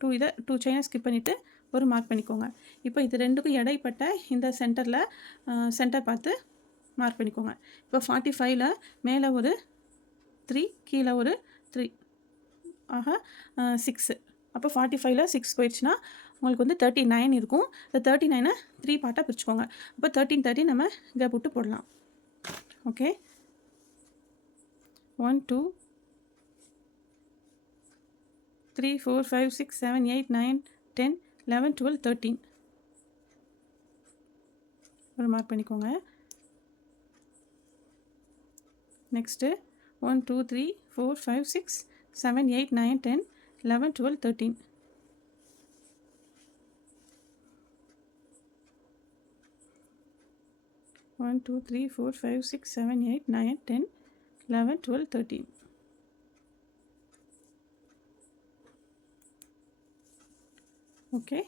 2 செயினை ஸ்கிப் பண்ணிவிட்டு ஒரு மார்க் பண்ணிக்கோங்க. இப்போ இது ரெண்டுக்கும் இடைப்பட்ட இந்த சென்டர் பார்த்து மார்க் பண்ணிக்கோங்க. இப்போ 45ல் மேலே ஒரு 3 கீழே ஒரு 3 ஆக 6. அப்போ 45ல் 6 போயிடுச்சுன்னா உங்களுக்கு வந்து 39 இருக்கும். இந்த 39ஐ 3 பார்ட்டாக பிரிச்சுக்கோங்க. அப்போ 13, 13 நம்ம கேப் விட்டு போடலாம். ஓகே, 1, 2, 3, 4, 5, 6, 7, 8, 9, 10, 11, 12, 13 ஒரு மார்க் பண்ணிக்கோங்க. நெக்ஸ்ட்டு 1, 2, 3, 4, 5, 6, 7, 8, 9, 10, 11, 12, 13 1, 2, 3, 4, 5, 6, 7, 8, 9, 10, 11, 12, 13. Okay,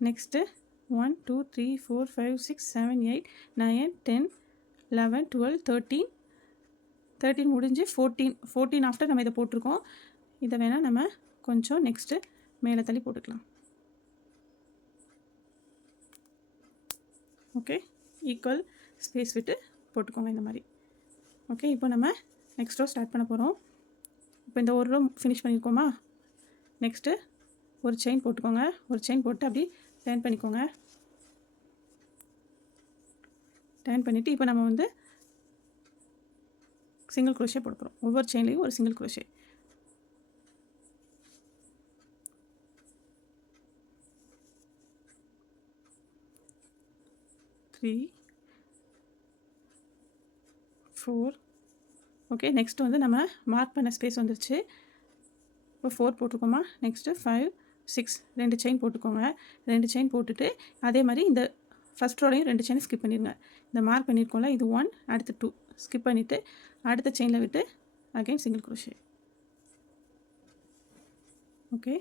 next 1, 2, 3, 4, 5, 6, 7, 8, 9, 10, 11, 12, 13. 13 முடிஞ்சு 14 ஆஃப்டர் நம்ம இதை போட்டிருக்கோம். இதை வேணால் நம்ம கொஞ்சம் நெக்ஸ்ட்டு மேலே தள்ளி போட்டுக்கலாம். ஓகே, ஈக்குவல் ஸ்பேஸ் விட்டு போட்டுக்கோங்க இந்த மாதிரி. ஓகே, இப்போ நம்ம நெக்ஸ்ட் ரோ ஸ்டார்ட் பண்ண போகிறோம். இப்போ இந்த ஒரு ரோ ஃபினிஷ் பண்ணியிருக்கோமா, நெக்ஸ்ட்டு ஒரு செயின் போட்டுக்கோங்க. ஒரு செயின் போட்டு அப்படி டர்ன் பண்ணிக்கோங்க. டர்ன் பண்ணிவிட்டு இப்போ நம்ம வந்து சிங்கிள் குரோஷே போட போகிறோம். ஒவ்வொரு செயின்லேயும் ஒரு single crochet. Three, 4. Okay, next வந்து நம்ம மார்க் பண்ண ஸ்பேஸ் வந்துருச்சு. இப்போ 4 போட்டுக்கோமா. நெக்ஸ்ட்டு 5, 6 2 செயின் போட்டுக்கோங்க. 2 செயின் போட்டுட்டு அதே மாதிரி இந்த ஃபஸ்ட் ரோலையும் 2 செயின் ஸ்கிப் பண்ணிடுங்க. இந்த மார்க் பண்ணியிருக்கோம்ல, இது 1, அடுத்து 2 ஸ்கிப் பண்ணிவிட்டு அடுத்த செயினில் விட்டு அகைன் சிங்கிள் குரோஷே. ஓகே,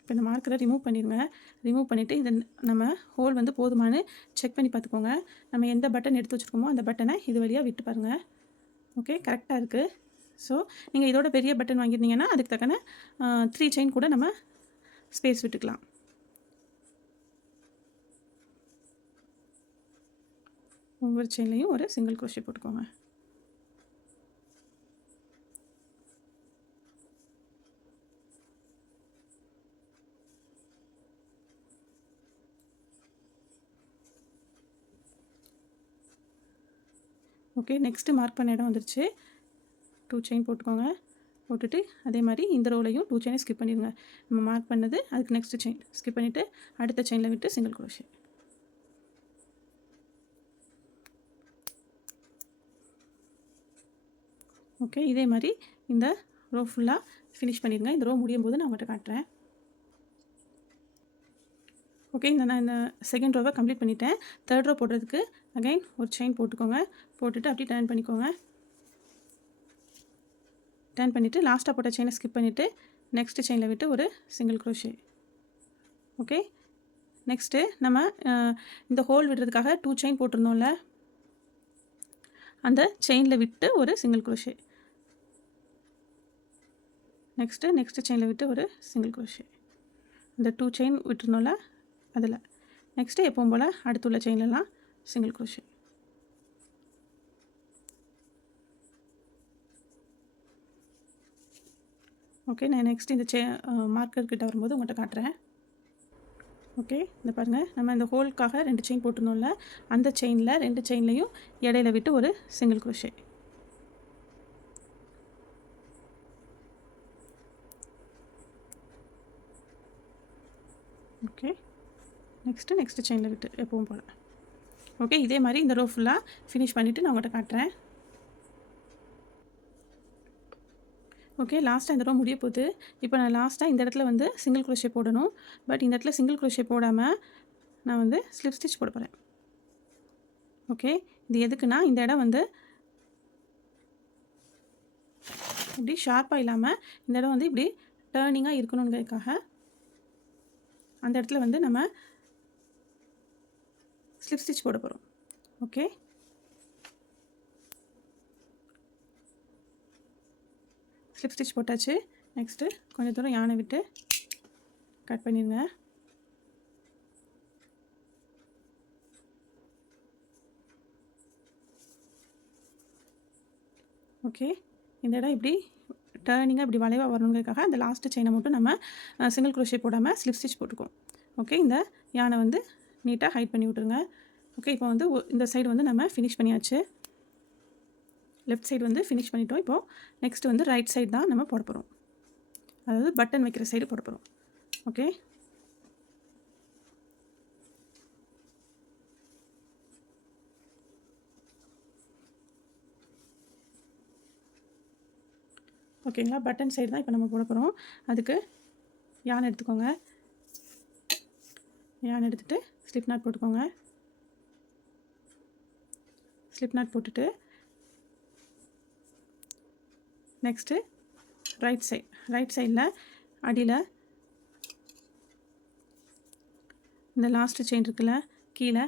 இப்போ இந்த மார்க்கரை ரிமூவ் பண்ணிடுங்க. ரிமூவ் பண்ணிவிட்டு இதை நம்ம ஹோல் வந்து போதுமானு செக் பண்ணி பார்த்துக்கோங்க. நம்ம எந்த பட்டன் எடுத்து வச்சுருக்கோமோ அந்த பட்டனை இது வழியாக விட்டு பாருங்கள். ஓகே, கரெக்டாக இருக்குது. ஸோ நீங்கள் இதோட பெரிய பட்டன் வாங்கியிருந்தீங்கன்னா அதுக்கு தக்கன 3 செயின் கூட நம்ம ஸ்பேஸ் விட்டுக்கலாம். ஒவ்வொரு செயின்லேயும் ஒரு சிங்கிள் குரோஷே போட்டுக்கோங்க. ஓகே, நெக்ஸ்ட்டு மார்க் பண்ண இடம் வந்துருச்சு. 2 செயின் போட்டுக்கோங்க. போட்டுட்டு அதே மாதிரி இந்த ரோலையும் 2 செயினை ஸ்கிப் பண்ணிடுங்க. நம்ம மார்க் பண்ணது அதுக்கு நெக்ஸ்ட் செயின் ஸ்கிப் பண்ணிவிட்டு அடுத்த செயினில் விட்டு சிங்கிள் குரோஷே. ஓகே, இதே மாதிரி இந்த ரோ ஃபுல்லாக ஃபினிஷ் பண்ணிடுங்க. இந்த ரோ முடியும் போது நான் உங்கள்கிட்ட காட்டுறேன். ஓகே, நான் இந்த செகண்ட் ரோவை கம்ப்ளீட் பண்ணிட்டேன். தேர்ட் ரோ போடுறதுக்கு அகைன் ஒரு செயின் போட்டுக்கோங்க. போட்டுட்டு அப்படியே டர்ன் பண்ணிக்கோங்க. டர்ன் பண்ணிவிட்டு லாஸ்ட்டாக போட்ட செயினை ஸ்கிப் பண்ணிவிட்டு நெக்ஸ்ட் செயினில் விட்டு ஒரு சிங்கிள் குரோஷே. ஓகே, நெக்ஸ்ட்டு நம்ம இந்த ஹோல் விடுறதுக்காக 2 செயின் போட்டிருந்தோம்ல, அந்த செயினில் விட்டு ஒரு சிங்கிள் குரோஷே. நெக்ஸ்ட்டு செயினில் விட்டு ஒரு சிங்கிள் குரோஷே. இந்த 2 செயின் விட்டுருந்தோம்ல அதில் நெக்ஸ்ட்டு எப்பவும் போல் அடுத்துள்ள செயின்லலாம் சிங்கிள் குரோஷே. ஓகே, நான் நெக்ஸ்ட் இந்த மார்க்கர் கிட்ட வரும்போது உங்கள்கிட்ட காட்டுறேன். ஓகே, இந்த பாருங்கள், நம்ம இந்த ஹோலுக்காக 2 செயின் போட்டிருந்தோம்ல, அந்த செயினில் 2 செயின்லையும் இடையில விட்டு ஒரு சிங்கிள் குரோஷே. ஓகே, நெக்ஸ்ட்டு செயினில் விட்டு எப்பவும் போல். ஓகே, இதே மாதிரி இந்த ரோ ஃபுல்லாக ஃபினிஷ் பண்ணிவிட்டு நான் உங்கள்கிட்ட காட்டுறேன். ஓகே, லாஸ்ட்டாக இந்த ரோ முடிய போகுது. இப்போ நான் லாஸ்ட்டாக இந்த இடத்துல வந்து சிங்கிள் குரோஷே போடணும். பட் இந்த இடத்துல சிங்கிள் குரோஷே போடாமல் நான் வந்து ஸ்லிப் ஸ்டிச் போட போகிறேன். ஓகே, இது எதுக்குன்னா இந்த இடம் வந்து இப்படி ஷார்ப்பாக இல்லாமல் இந்த இடம் வந்து இப்படி டேர்னிங்காக இருக்கணுங்கிறதுக்காக அந்த இடத்துல வந்து நம்ம ஸ்லிப் ஸ்டிச் போட போகிறோம். ஓகே, ஸ்லிப் ஸ்டிச் போட்டாச்சு. நெக்ஸ்ட்டு கொஞ்சம் தூரம் யானை விட்டு கட் பண்ணிடுங்க. ஓகே, இந்த இடம் இப்படி டேர்னிங்காக இப்படி வளைவாக வரணுங்கிறதுக்காக அந்த லாஸ்ட்டு செயினை மட்டும் நம்ம சிங்கிள் குரோஷே போடாமல் ஸ்லிப் ஸ்டிச் போட்டுக்குவோம். ஓகே, இந்த யானை வந்து நீட்டாக ஹைட் பண்ணி விட்ருங்க. ஓகே, இப்போ வந்து இந்த சைடு வந்து நம்ம ஃபினிஷ் பண்ணியாச்சு. லெஃப்ட் சைடு வந்து ஃபினிஷ் பண்ணிட்டோம். இப்போது நெக்ஸ்ட் வந்து ரைட் சைடு தான் நம்ம போட போகிறோம். அதாவது பட்டன் வைக்கிற சைடு போட போகிறோம். ஓகே, ஓகேங்களா, பட்டன் சைடு தான் இப்போ நம்ம போட போகிறோம். அதுக்கு யானை எடுத்துக்கோங்க. யானை எடுத்துகிட்டு ஸ்லிப் நாட் போட்டுக்கோங்க. ஸ்லிப் நாட் போட்டுட்டு நெக்ஸ்ட்டு ரைட் சைடில் அடியில் இந்த லாஸ்ட்டு செயின் இருக்குல்ல, கீழே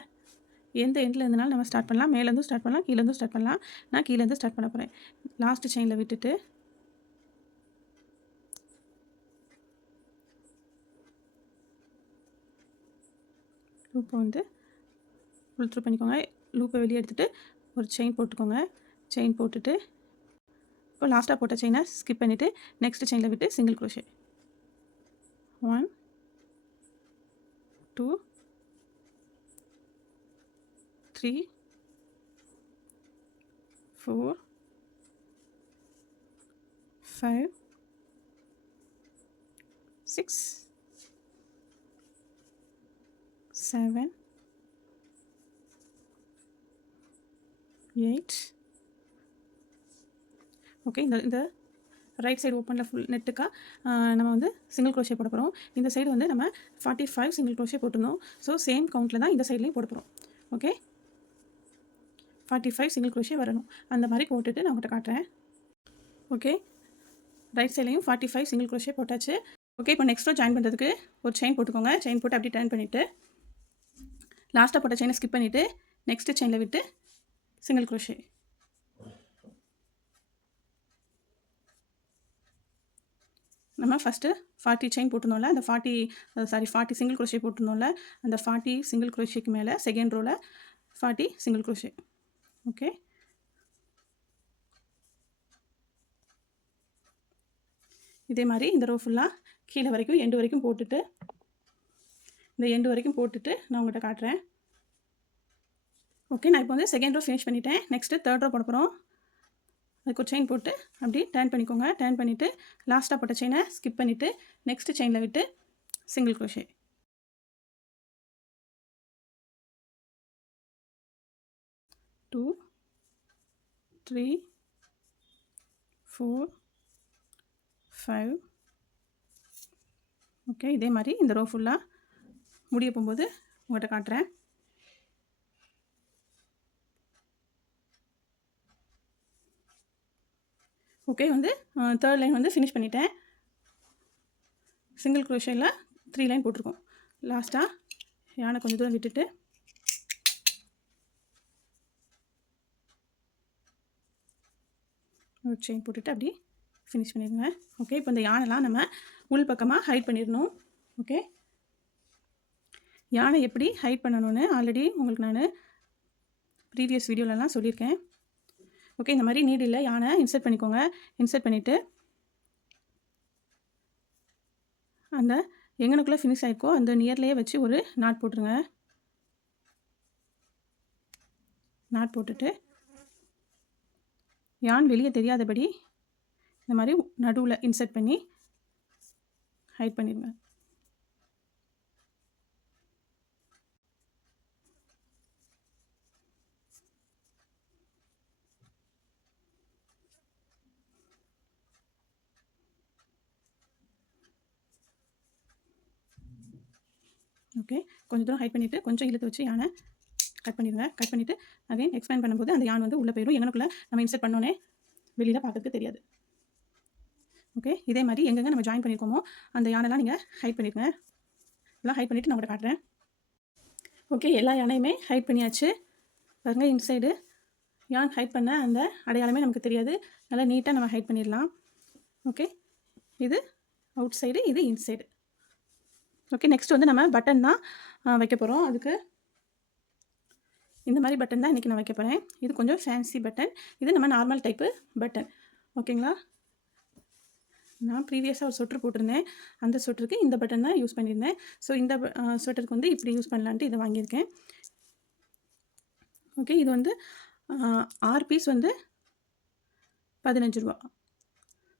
எந்த எண்டில் இருந்தனாலும் நம்ம ஸ்டார்ட் பண்ணலாம். மேலேருந்தும் ஸ்டார்ட் பண்ணலாம், கீழேருந்தும் ஸ்டார்ட் பண்ணலாம். நான் கீழேருந்து ஸ்டார்ட் பண்ண போகிறேன். லாஸ்ட்டு செயினில் விட்டுட்டு லூப்பை வந்து ஃபுல் த்ரூ பண்ணிக்கோங்க. லூப்பை வெளியே எடுத்துகிட்டு ஒரு செயின் போட்டுக்கோங்க. செயின் போட்டுட்டு இப்போ லாஸ்ட்டாக போட்ட செயினை ஸ்கிப் பண்ணிவிட்டு நெக்ஸ்ட் செயினில் விட்டு சிங்கிள் க்ரோஷே 1 2 3 4 5 6 7 8 ஓகே. இந்த ரைட் சைடு ஓப்பனில் ஃபுல் நெட்டுக்காக நம்ம வந்து சிங்கிள் க்ரோஷே போட போகிறோம். இந்த சைடு வந்து நம்ம 45 சிங்கிள் க்ரோஷே போட்டுருந்தோம். ஸோ சேம் கவுண்ட்டில் தான் இந்த சைட்லேயும் போட போகிறோம். ஓகே, 45 சிங்கிள் க்ரோஷே வரணும். அந்த மாதிரி போட்டுட்டு நான் உங்கள்கிட்ட காட்டுறேன். ஓகே, ரைட் சைட்லேயும் 45 சிங்கிள் க்ரோஷே போட்டாச்சு. ஓகே, இப்போ நெக்ஸ்ட் ரோ ஜாயின் பண்ணுறதுக்கு ஒரு செயின் போட்டுக்கோங்க. செயின் போட்டு அப்படி டர்ன் பண்ணிவிட்டு லாஸ்ட்டாக போட்ட செயினை ஸ்கிப் பண்ணிவிட்டு நெக்ஸ்ட்டு செயினில் விட்டு சிங்கிள் க்ரோஷே. நம்ம ஃபஸ்ட்டு 40 செயின் போட்டிருந்தோம்ல, அந்த 40 சிங்கிள் க்ரோஷே போட்டிருந்தோம்ல, அந்த 40 சிங்கிள் க்ரோஷேக்கு மேலே செகண்ட் ரோவில் 40 சிங்கிள் க்ரோஷே. ஓகே, இதே மாதிரி இந்த ரோ ஃபுல்லாக கீழே வரைக்கும் எண்டு வரைக்கும் போட்டுட்டு இந்த எண்டு வரைக்கும் போட்டுட்டு நான் உங்கள்கிட்ட காட்டுறேன். ஓகே, நான் இப்போ வந்து செகண்ட் ரோ ஃபினிஷ் பண்ணிட்டேன். நெக்ஸ்ட்டு தேர்ட் ரோ போட போகிறோம். அதுக்கு ஒரு செயின் போட்டு அப்படி டர்ன் பண்ணிக்கோங்க. டர்ன் பண்ணிவிட்டு லாஸ்ட்டாக போட்ட செயினை ஸ்கிப் பண்ணிவிட்டு நெக்ஸ்ட்டு செயினில் விட்டு சிங்கிள் க்ரோஷே. டூ 3 4 5 ஓகே, இதே மாதிரி இந்த ரோ ஃபுல்லாக முடிய போகும்போது உங்கள்கிட்ட காட்டுறேன். ஓகே, வந்து தேர்ட் லைன் வந்து ஃபினிஷ் பண்ணிட்டேன். சிங்கிள் க்ரோஷேயில் 3 லைன் போட்டிருக்கோம். லாஸ்ட்டாக யானை கொஞ்சம் தூரம் விட்டுட்டு ஒரு செயின் போட்டுட்டு அப்படி ஃபினிஷ் பண்ணிடுங்க. ஓகே, இப்போ இந்த யானைலாம் நம்ம உள் பக்கமாக ஹைட் பண்ணிடணும். ஓகே, யானை எப்படி ஹைட் பண்ணணும்னு ஆல்ரெடி உங்களுக்கு நான் ப்ரீவியஸ் வீடியோலலாம் சொல்லியிருக்கேன். ஓகே, இந்த மாதிரி நீடில் யானை இன்சர்ட் பண்ணிக்கோங்க. இன்சர்ட் பண்ணிவிட்டு அந்த எங்கனுக்குள்ளே ஃபினிஷ் ஆகிருக்கோ அந்த நியர்லேயே வச்சு ஒரு நாட் போட்டுருங்க. நாட் போட்டுட்டு யான் வெளியே தெரியாதபடி இந்த மாதிரி நடுவில் இன்சர்ட் பண்ணி ஹைட் பண்ணிடுங்க. ஓகே, கொஞ்சம் தூரம் ஹைட் பண்ணிவிட்டு கொஞ்சம் இழுத்து வச்சு யானை கட் பண்ணிடுங்க. கட் பண்ணிவிட்டு அகைன் எக்ஸ்பேண்ட் பண்ணும்போது அந்த யான் வந்து உள்ளே போயிடும். எங்கனுக்குள்ளே நம்ம இன்சர்ட் பண்ணோன்னே வெளியில் பார்க்கறதுக்கு தெரியாது. ஓகே, இதே மாதிரி எங்கெங்கே நம்ம ஜாயின் பண்ணியிருக்கோமோ அந்த யானைலாம் நீங்கள் ஹைட் பண்ணிடுங்க. எல்லாம் ஹைட் பண்ணிவிட்டு நான் உங்கள்கிட்ட காட்டுறேன். ஓகே, எல்லா யானையுமே ஹைட் பண்ணியாச்சு. பாருங்கள், இன்சைடு யான் ஹைட் பண்ண அந்த அடையாளமே நமக்கு தெரியாது. நல்லா நீட்டாக நம்ம ஹைட் பண்ணிடலாம். ஓகே, இது அவுட் சைடு, இது இன்சைடு. ஓகே, நெக்ஸ்ட் வந்து நம்ம பட்டன் தான் வைக்க போகிறோம். அதுக்கு இந்த மாதிரி பட்டன் தான் இன்றைக்கி நான் வைக்க போகிறேன். இது கொஞ்சம் ஃபேன்சி பட்டன். இது நம்ம நார்மல் டைப்பு பட்டன். ஓகேங்களா, நான் ப்ரீவியஸாக ஒரு ஸ்வெட்டர் போட்டிருந்தேன். அந்த ஸ்வெட்டருக்கு இந்த பட்டன் தான் யூஸ் பண்ணியிருந்தேன். ஸோ இந்த ஸ்வெட்டருக்கு வந்து இப்படி யூஸ் பண்ணலான்ட்டு இதை வாங்கியிருக்கேன். ஓகே, இது வந்து 6 பீஸ் வந்து 15 ரூபா,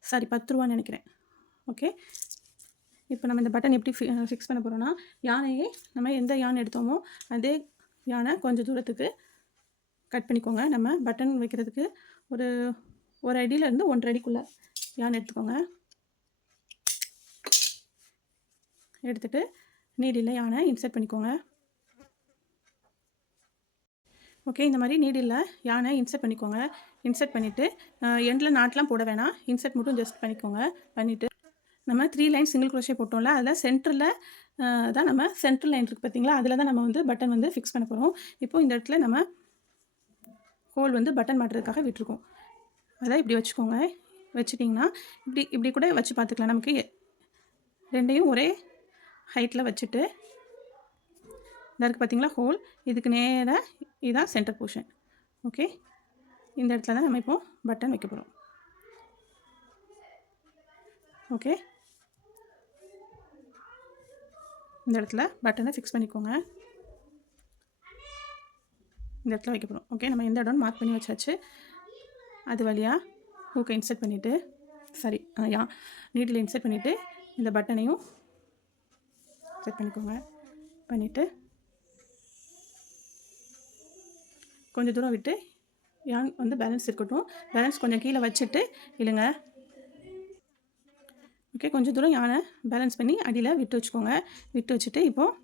சாரி 10 ரூபான்னு நினைக்கிறேன். ஓகே, இப்போ நம்ம இந்த பட்டன் எப்படி ஃபிக்ஸ் பண்ண போகிறோன்னா, யானையே நம்ம எந்த யானை எடுத்தோமோ அதே யானை கொஞ்சம் தூரத்துக்கு கட் பண்ணிக்கோங்க. நம்ம பட்டன் வைக்கிறதுக்கு ஒரு அடியிலேருந்து 1.5 அடிக்குள்ளே யானை எடுத்துக்கோங்க. எடுத்துகிட்டு நீடில் யானை இன்சர்ட் பண்ணிக்கோங்க. ஓகே, இந்த மாதிரி நீடில் யானை இன்சர்ட் பண்ணிக்கோங்க. இன்சர்ட் பண்ணிவிட்டு எண்டில் நாட்லாம் போட வேணாம், இன்சர்ட் மட்டும் ஜஸ்ட் பண்ணிக்கோங்க. பண்ணிவிட்டு நம்ம 3 லைன் சிங்கிள் க்ரோஷே போட்டோம்ல, அதில் சென்டரில் தான் நம்ம சென்ட்ரல் லைன் இருக்குது பார்த்தீங்களா, அதில் தான் நம்ம வந்து பட்டன் வந்து ஃபிக்ஸ் பண்ண போகிறோம். இப்போது இந்த இடத்துல நம்ம ஹோல் வந்து பட்டன் மாட்டுறதுக்காக விட்டுருக்கோம். அதை இப்படி வச்சுக்கோங்க. வச்சுட்டிங்கன்னா இப்படி கூட வச்சு பார்த்துக்கலாம். நமக்கு ரெண்டையும் ஒரே ஹைட்டில் வச்சுட்டு இந்த இருக்குது பார்த்தீங்களா ஹோல், இதுக்கு நேராக இதுதான் சென்டர் போர்ஷன். ஓகே, இந்த இடத்துல தான் நம்ம இப்போ பட்டன் வைக்க போகிறோம். ஓகே, இந்த இடத்துல பட்டனை ஃபிக்ஸ் பண்ணிக்கோங்க. இந்த இடத்துல வைக்க போகிறோம். ஓகே, நம்ம எந்த இடம்னு மார்க் பண்ணி வச்சாச்சு. அது வழியாக ஹூக்கை இன்சர்ட் பண்ணிவிட்டு நீடில் இன்சர்ட் பண்ணிவிட்டு இந்த பட்டனையும் செட் பண்ணிக்கோங்க. பண்ணிவிட்டு கொஞ்சம் தூரம் விட்டு யான் வந்து பேலன்ஸ் இருக்கட்டும். பேலன்ஸ் கொஞ்சம் கீழே வச்சுட்டு இல்லைங்க. ஓகே, கொஞ்சம் தூரம் யானை பேலன்ஸ் பண்ணி அடியில் விட்டு வச்சுக்கோங்க. விட்டு வச்சுட்டு இப்போது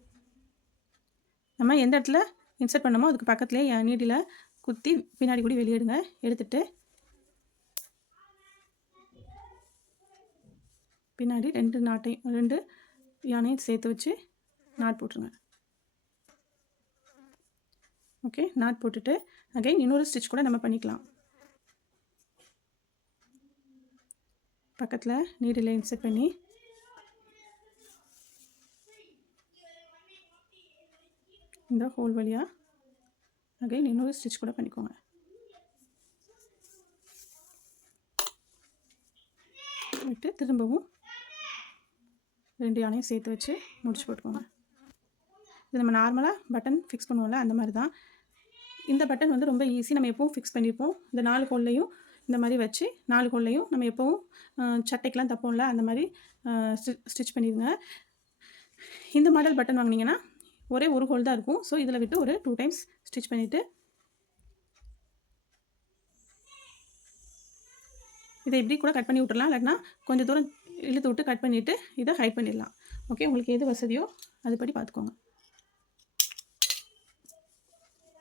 நம்ம எந்த இடத்துல இன்சர்ட் பண்ணமோ அதுக்கு பக்கத்துலேயே நீடில் குத்தி பின்னாடி கூட வெளியேடுங்க. எடுத்துகிட்டு பின்னாடி 2 யானையும் சேர்த்து வச்சு நாட் போட்டுருங்க. ஓகே, நாட் போட்டுட்டு அகைன் இன்னொரு ஸ்டிச் கூட நம்ம பண்ணிக்கலாம். பக்கத்தில் நீடில் இன்சர்ட் பண்ணி இந்த ஹோல் வழியாக அகைன் இன்னொரு ஸ்டிச் கூட பண்ணிக்கோங்க. விட்டு திரும்பவும் 2 யானையும் சேர்த்து வச்சு முடிச்சு போட்டுக்கோங்க. இது நம்ம நார்மலாக பட்டன் ஃபிக்ஸ் பண்ணுவோம்ல, அந்த மாதிரி தான். இந்த பட்டன் வந்து ரொம்ப ஈஸி. நம்ம எப்பவும் ஃபிக்ஸ் பண்ணியிருப்போம். இந்த 4 ஹோல்லையும் இந்த மாதிரி வச்சு 4 ஹோல்லையும் நம்ம எப்பவும் சட்டைக்கெலாம் தப்போம்ல, அந்த மாதிரி ஸ்டிச் பண்ணிடுங்க. இந்த மாடல் பட்டன் வாங்கினீங்கன்னா ஒரே ஒரு ஹோல் தான் இருக்கும். ஸோ இதில் விட்டு ஒரு 2 டைம்ஸ் ஸ்டிச் பண்ணிவிட்டு இதை இப்படி கூட கட் பண்ணி விட்டுடலாம். இல்லைன்னா கொஞ்சம் தூரம் இழுத்து விட்டு கட் பண்ணிவிட்டு இதை ஹைட் பண்ணிடலாம். ஓகே, உங்களுக்கு எது வசதியோ அதுபடி பார்த்துக்கோங்க.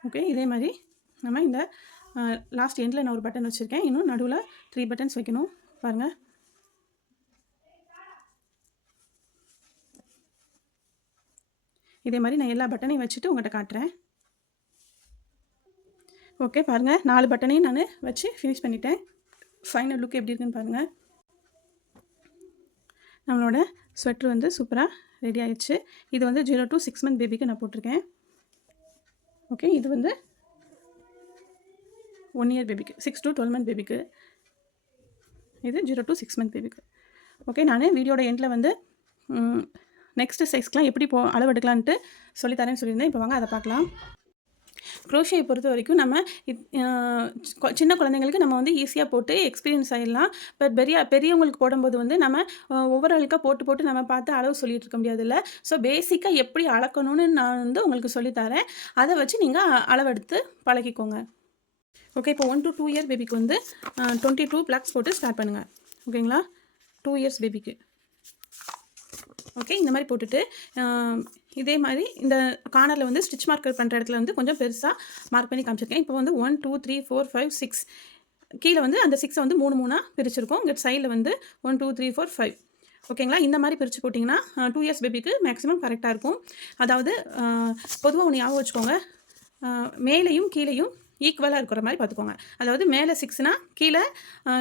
ஓகே, இதே மாதிரி நம்ம இந்த லாஸ்ட் எண்டில் நான் ஒரு பட்டன் வச்சுருக்கேன். இன்னும் நடுவில் 3 பட்டன்ஸ் வைக்கணும். பாருங்கள், இதே மாதிரி நான் எல்லா பட்டனையும் வச்சுட்டு உங்கள்கிட்ட காட்டுறேன். ஓகே, பாருங்கள், 4 பட்டனையும் நான் வச்சு ஃபினிஷ் பண்ணிட்டேன். ஃபைனல் லுக் எப்படி இருக்குன்னு பாருங்கள். நம்மளோட ஸ்வெட்ரு வந்து சூப்பராக ரெடி ஆகிடுச்சு. இது வந்து 0 to 6 month பேபிக்கு நான் போட்டிருக்கேன். ஓகே, இது வந்து 1 year பேபிக்கு, 6 to 12 month பேபிக்கு. இது 0 to 6 month பேபிக்கு. ஓகே, நான் வீடியோட எண்டில் வந்து நெக்ஸ்ட்டு சைஸ்க்கெலாம் எப்படி அளவெடுக்கலான்ட்டு சொல்லித்தரேன்னு சொல்லியிருந்தேன். இப்போ வாங்க அதை பார்க்கலாம். க்ரோஷியை பொறுத்த வரைக்கும் நம்ம சின்ன குழந்தைங்களுக்கு நம்ம வந்து ஈஸியாக போட்டு எக்ஸ்பீரியன்ஸ் ஆகிடலாம். பட் பெரியவங்களுக்கு போடும்போது வந்து நம்ம ஒவ்வொரு ஆளுக்காக போட்டு நம்ம பார்த்து அளவு சொல்லிகிட்டு இருக்க முடியாதுல்ல. ஸோ பேசிக்காக எப்படி அளக்கணும்னு நான் வந்து உங்களுக்கு சொல்லித்தரேன். அதை வச்சு நீங்கள் அளவெடுத்து பழகிக்கோங்க. ஓகே, இப்போ 1 to 2 year பேபிக்கு வந்து 22 பிளாக்ஸ் போட்டு ஸ்டார்ட் பண்ணுங்கள். ஓகேங்களா, 2 years பேபிக்கு. ஓகே, இந்த மாதிரி போட்டுட்டு இதே மாதிரி இந்த கார்னரில் வந்து ஸ்டிச் மார்க்கர் பண்ணுற இடத்துல வந்து கொஞ்சம் பெருசாக மார்க் பண்ணி காமிச்சிருக்கேன். இப்போ வந்து 1 2 3 4 5 6 கீழே வந்து அந்த 6 வந்து 3 பிரிச்சிருக்கோம். இங்கே சைடில் வந்து 1 2 3 4 5. ஓகேங்களா, இந்த மாதிரி பிரித்து போட்டிங்கன்னா 2 years பேபிக்கு மேக்ஸிமம் கரெக்டாக இருக்கும். அதாவது பொதுவாக ஒன்று ஞாபகம் வச்சுக்கோங்க, மேலேயும் கீழேயும் ஈக்குவலாக இருக்கிற மாதிரி பார்த்துக்கோங்க. அதாவது மேலே 6னா கீழே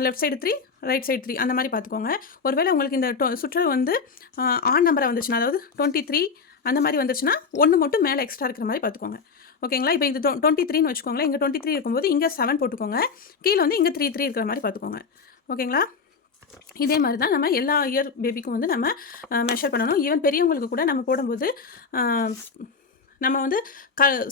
லெஃப்ட் சைடு 3 ரைட் சைடு 3 அந்த மாதிரி பார்த்துக்கோங்க. ஒருவேளை உங்களுக்கு இந்த சுற்றளவு வந்து ஆன் நம்பராக வந்துச்சுன்னா, அதாவது 23 அந்த மாதிரி வந்துச்சுன்னா 1 மட்டும் மேலே எக்ஸ்ட்ரா இருக்கிற மாதிரி பார்த்துக்கோங்க. ஓகேங்களா, இப்போ இது 23ன்னு வச்சுக்கோங்களேன். இங்கே 23 இருக்கும்போது இங்கே 7 போட்டுக்கோங்க. கீழே வந்து இங்கே 3 இருக்கிற மாதிரி பார்த்துக்கோங்க. ஓகேங்களா, இதே மாதிரி தான் நம்ம எல்லா இயர் பேபிக்கும் வந்து நம்ம மெஷர் பண்ணணும். ஈவன் பெரியவங்களுக்கு கூட நம்ம போடும்போது நம்ம வந்து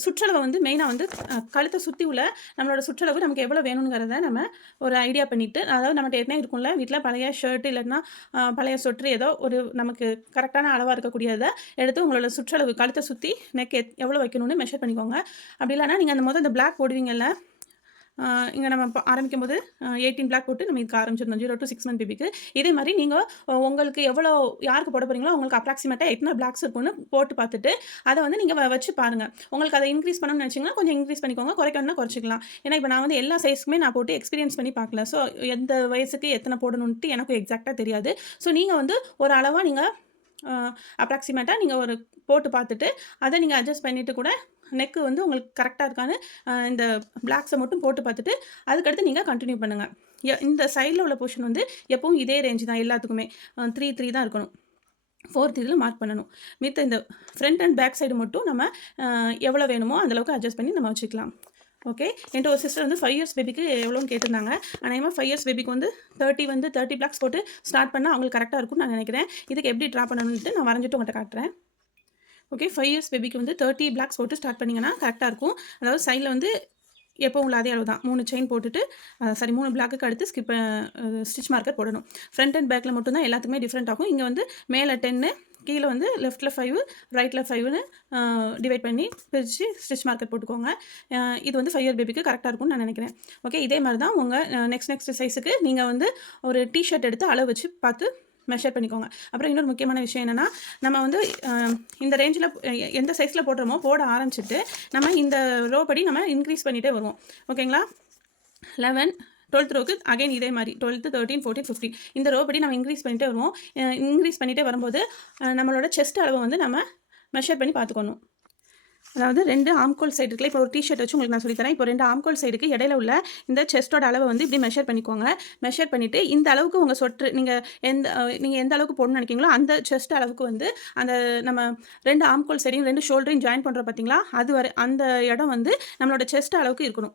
சுற்றளவை வந்து மெயினாக வந்து கழுத்தை சுற்றி உள்ள நம்மளோட சுற்றளவு நமக்கு எவ்வளோ வேணுங்கிறத நம்ம ஒரு ஐடியா பண்ணிவிட்டு, அதாவது நம்மகிட்ட என்ன இருக்கும்ல வீட்டில் பழைய ஷர்ட்டு இல்லைன்னா பழைய சொட்ரு ஏதோ ஒரு நமக்கு கரெக்டான அளவாக இருக்கக்கூடியதை எடுத்து உங்களோட சுற்றளவு கழுத்தை சுற்றி நெக் எவ்வளோ வைக்கணும்னு மெஷர் பண்ணிக்கோங்க. அப்படி இல்லைனா நீங்கள் அந்த அந்த பிளாக் போடுவீங்கல்ல, இங்கே நம்ம ஆரம்பிக்கும் போது 18 பிளாக் போட்டு நம்ம இதுக்கு ஆரம்பிச்சிடணும் 0 to 6 month பேபிக்கு. இதே மாதிரி நீங்கள் உங்களுக்கு எவ்வளோ யாருக்கு போட போகிறீங்களோ அவங்களுக்கு அப்ராக்சிமேட்டாக எத்தனை பிளாக்ஸ் இருக்குன்னு போட்டு பார்த்துட்டு அதை வந்து நீங்கள் வச்சு பாருங்கள். உங்களுக்கு அதை இன்க்ரீஸ் பண்ணணும்னு நினச்சிங்கன்னா கொஞ்சம் இன்க்ரீஸ் பண்ணிக்கோங்க, குறைக்கணும்னா குறைச்சிக்கலாம். ஏன்னா இப்போ நான் வந்து எல்லா சைஸுக்குமே நான் போட்டு எக்ஸ்பீரியன்ஸ் பண்ணி பார்க்கல. ஸோ எந்த வயசுக்கு எத்தனை போடணுன்ட்டு எனக்கும் எக்ஸாக்டாக தெரியாது. ஸோ நீங்கள் வந்து ஒரு அளவாக நீங்கள் அப்ராக்சிமேட்டாக நீங்கள் ஒரு போட்டு பார்த்துட்டு அதை நீங்கள் அட்ஜஸ்ட் பண்ணிவிட்டு கூட நெக்கு வந்து உங்களுக்கு கரெக்டாக இருக்கான்னு இந்த பிளாக்ஸை மட்டும் போட்டு பார்த்துட்டு அதுக்கடுத்து நீங்கள் கண்டினியூ பண்ணுங்கள். இந்த சைடில் உள்ள போர்ஷன் வந்து எப்பவும் இதே ரேஞ்சு தான், எல்லாத்துக்குமே 3 3 தான் இருக்கணும். 4th இதில் மார்க் பண்ணணும். மித்த இந்த ஃப்ரண்ட் அண்ட் பேக் சைடு மட்டும் நம்ம எவ்வளோ வேணுமோ அந்தளவுக்கு அட்ஜஸ்ட் பண்ணி நம்ம வச்சுக்கலாம். ஓகே, என்கிட்ட ஒரு சிஸ்டர் வந்து 5 இயர்ஸ் பேபிக்கு எவ்வளோன்னு கேட்டிருந்தாங்க. அநேகமாக 5 இயர்ஸ் பேபிக்கு வந்து 30 பிளாக்ஸ் போட்டு ஸ்டார்ட் பண்ணால் அவங்களுக்கு கரெக்டாக இருக்கும்னு நான் நினைக்கிறேன். இதுக்கு எப்படி ட்ரா பண்ணணுன்ட்டு நான் வரைஞ்சிட்டு உங்கள்கிட்ட காட்டுறேன். ஓகே, 5 இயர்ஸ் பேபிக்கு வந்து 30 பிளாக்ஸ் போட்டு ஸ்டார்ட் பண்ணிங்கன்னா கரெக்டாக இருக்கும். அதாவது சைடில் வந்து எப்போ உள்ள அதே அளவு தான் 3 செயின் போட்டுட்டு 3 பிளாக்குக்கு அடுத்து ஸ்டிச் மார்க்கர் போடணும். ஃப்ரண்ட் அண்ட் பேக்கில் மட்டும்தான் எல்லாத்துக்குமே டிஃப்ரெண்ட் ஆகும். இங்கே வந்து மேலே 10, கீழே வந்து லெஃப்ட்டில் 5, ரைட்டில் 5ன்னு டிவைட் பண்ணி பிரித்து ஸ்டிச் மார்க்கர் போட்டுக்கோங்க. இது வந்து 5 இயர் பேபிக்கு கரெக்டாக இருக்கும்னு நான் நினைக்கிறேன். ஓகே, இதே மாதிரி தான் உங்கள் நெக்ஸ்ட் சைஸுக்கு நீங்கள் வந்து ஒரு டிஷர்ட் எடுத்து அளவு வச்சு பார்த்து மெஷர் பண்ணிக்கோங்க. அப்புறம் இன்னொரு முக்கியமான விஷயம் என்னென்னா, நம்ம வந்து இந்த ரேஞ்சில் எந்த சைஸில் போடுறோமோ போட ஆரம்பிச்சிட்டு நம்ம இந்த ரோ படி நம்ம இன்க்ரீஸ் பண்ணிகிட்டே வருவோம். ஓகேங்களா, 11 12th ரோக்கு அகைன் இதே மாதிரி 12th 13 14 15 இந்த ரோ படி நம்ம இன்க்ரீஸ் பண்ணிகிட்டே வருவோம். இன்க்ரீஸ் பண்ணிகிட்டே வரும்போது நம்மளோட செஸ்ட் அளவை வந்து நம்ம மெஷர் பண்ணி பார்த்துக்கணும். அதாவது 2 ஆம்கோல் சைடு இருக்குல்ல, இப்போ ஒரு டிஷர்ட் வச்சு உங்களுக்கு நான் சொல்லித்தரேன். இப்போ 2 ஆம்கோல் சைடுக்கு இடையில உள்ள இந்த செஸ்ட்டோட அளவை வந்து இப்படி மெஷர் பண்ணிக்கோங்க. மெஷர் பண்ணிவிட்டு இந்த அளவுக்கு உங்கள் சொட்டு நீங்கள் எந்த அளவுக்கு போடணும்னு நினைக்கிறீங்களோ அந்த செஸ்ட் அளவுக்கு வந்து அந்த நம்ம 2 ஆம்கோல் சைடையும் 2 ஷோல்டரையும் ஜாயின் பண்ணுறோம் பார்த்தீங்களா, அந்த இடம் வந்து நம்மளோட செஸ்ட் அளவுக்கு இருக்கணும்.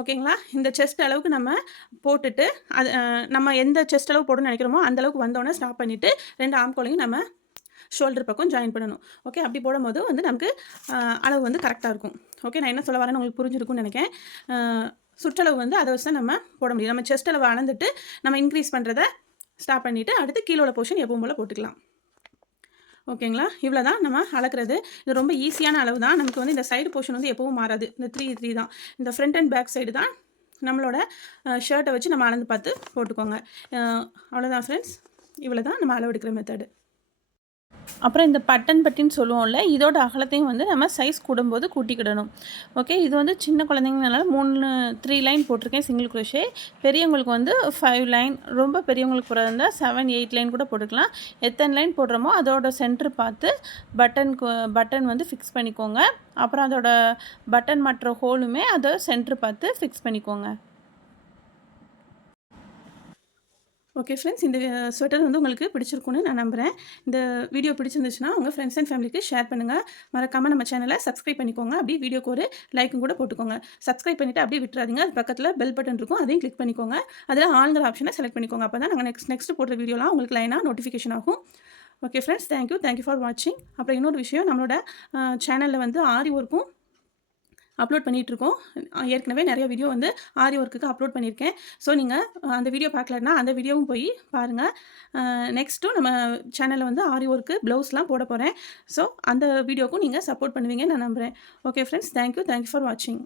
ஓகேங்களா, இந்த செஸ்ட் அளவுக்கு நம்ம போட்டுட்டு நம்ம எந்த செஸ்ட் அளவு போடணும்னு நினைக்கிறோமோ அந்த அளவுக்கு வந்தோடனே ஸ்டாப் பண்ணிவிட்டு 2 ஆம்கோலையும் நம்ம ஷோல்டர் பக்கம் ஜாயின் பண்ணணும். ஓகே, அப்படி போடும்போது வந்து நமக்கு அளவு வந்து கரெக்டாக இருக்கும். ஓகே, நான் என்ன சொல்ல வரேன்னு உங்களுக்கு புரிஞ்சிருக்கும்னு நினைக்கிறேன். சுற்றளவு வந்து அதை வச்சு தான் நம்ம போட முடியும். நம்ம செஸ்ட் அளவு அளந்துட்டு நம்ம இன்க்ரீஸ் பண்ணுறதை ஸ்டாப் பண்ணிவிட்டு அடுத்து கீழே உள்ள போர்ஷன் எப்பவும் போல் போட்டுக்கலாம். ஓகேங்களா, இவ்வளோ தான் நம்ம அளக்கிறது. இது ரொம்ப ஈஸியான அளவு தான். நமக்கு வந்து இந்த சைடு போர்ஷன் வந்து எப்பவும் மாறாது. இந்த 3 தான். இந்த ஃப்ரண்ட் அண்ட் பேக் சைடு தான் நம்மளோட ஷர்ட்டை வச்சு நம்ம அளந்து பார்த்து போட்டுக்கோங்க. அவ்வளோதான் ஃப்ரெண்ட்ஸ், இவ்வளோ தான் நம்ம அளவு எடுக்கிற மெத்தடு. அப்புறம் இந்த பட்டின்னு சொல்லுவோம்ல, இதோட அகலத்தையும் வந்து நம்ம சைஸ் கூடும்போது கூட்டிக்கிடணும். ஓகே, இது வந்து சின்ன குழந்தைங்கனால 3 லைன் போட்டிருக்கேன் சிங்கிள் குரோஷே. பெரியவங்களுக்கு வந்து 5 லைன், ரொம்ப பெரியவங்களுக்கு போகிறதா இருந்தால் 7 8 லைன் கூட போட்டுக்கலாம். எத்தனை லைன் போடுறோமோ அதோட சென்டர் பார்த்து பட்டன் வந்து ஃபிக்ஸ் பண்ணிக்கோங்க. அப்புறம் அதோட பட்டன் மற்ற ஹோலுமே அதை சென்டர் பார்த்து ஃபிக்ஸ் பண்ணிக்கோங்க. ஓகே ஃப்ரெண்ட்ஸ், இந்த ஸ்வெட்டர் வந்து உங்களுக்கு பிடிச்சிருக்குன்னு நான் நம்புகிறேன். இந்த வீடியோ பிடிச்சிருந்துச்சுன்னா உங்கள் ஃப்ரெண்ட்ஸ் அண்ட் ஃபேமிலிக்கு ஷேர் பண்ணுங்கள். மறக்காமல் நம்ம சேனலை சப்ஸ்கிரைப் பண்ணிக்கோங்க. அப்படியே வீடியோக்கு ஒரு லைக்கும் கூட போட்டுக்கோங்க. சப்ஸ்கிரைப் பண்ணிவிட்டு அப்படியே விட்டுறாதீங்க. அது பக்கத்தில் பெல் பட்டன் இருக்கும், அதையும் கிளிக் பண்ணிக்கோங்க. அதில் ஆளுங்கிற ஆப்ஷனை செலக்ட் பண்ணிக்கோங்க. அப்போ தான் நாங்கள் நெக்ஸ்ட் போடுற வீடியோலாம் உங்களுக்கு லைனாக நோட்டிஃபிகேஷன் ஆகும். ஓகே ஃப்ரெண்ட்ஸ், தேங்க்யூ ஃபார் வாட்சிங். அப்புறம் இன்னொரு விஷயம், நம்மளோட சேனலில் வந்து ஆரி ஒர்க்கும் அப்லோட் பண்ணிகிட்ருக்கோம். ஏற்கனவே நிறைய வீடியோ வந்து ஆரி ஒர்க்குக்கு அப்லோட் பண்ணியிருக்கேன். ஸோ நீங்கள் அந்த வீடியோ பார்க்கலன்னா அந்த வீடியோவும் போய் பாருங்கள். நெக்ஸ்ட்டும் நம்ம சேனலில் வந்து ஆரி ஒர்க்கு ப்ளவுஸ்லாம் போட போகிறேன். ஸோ அந்த வீடியோக்கும் நீங்கள் சப்போர்ட் பண்ணுவீங்கன்னு நான் நம்புகிறேன். ஓகே ஃப்ரெண்ட்ஸ், தேங்க்யூ ஃபார் வாட்சிங்.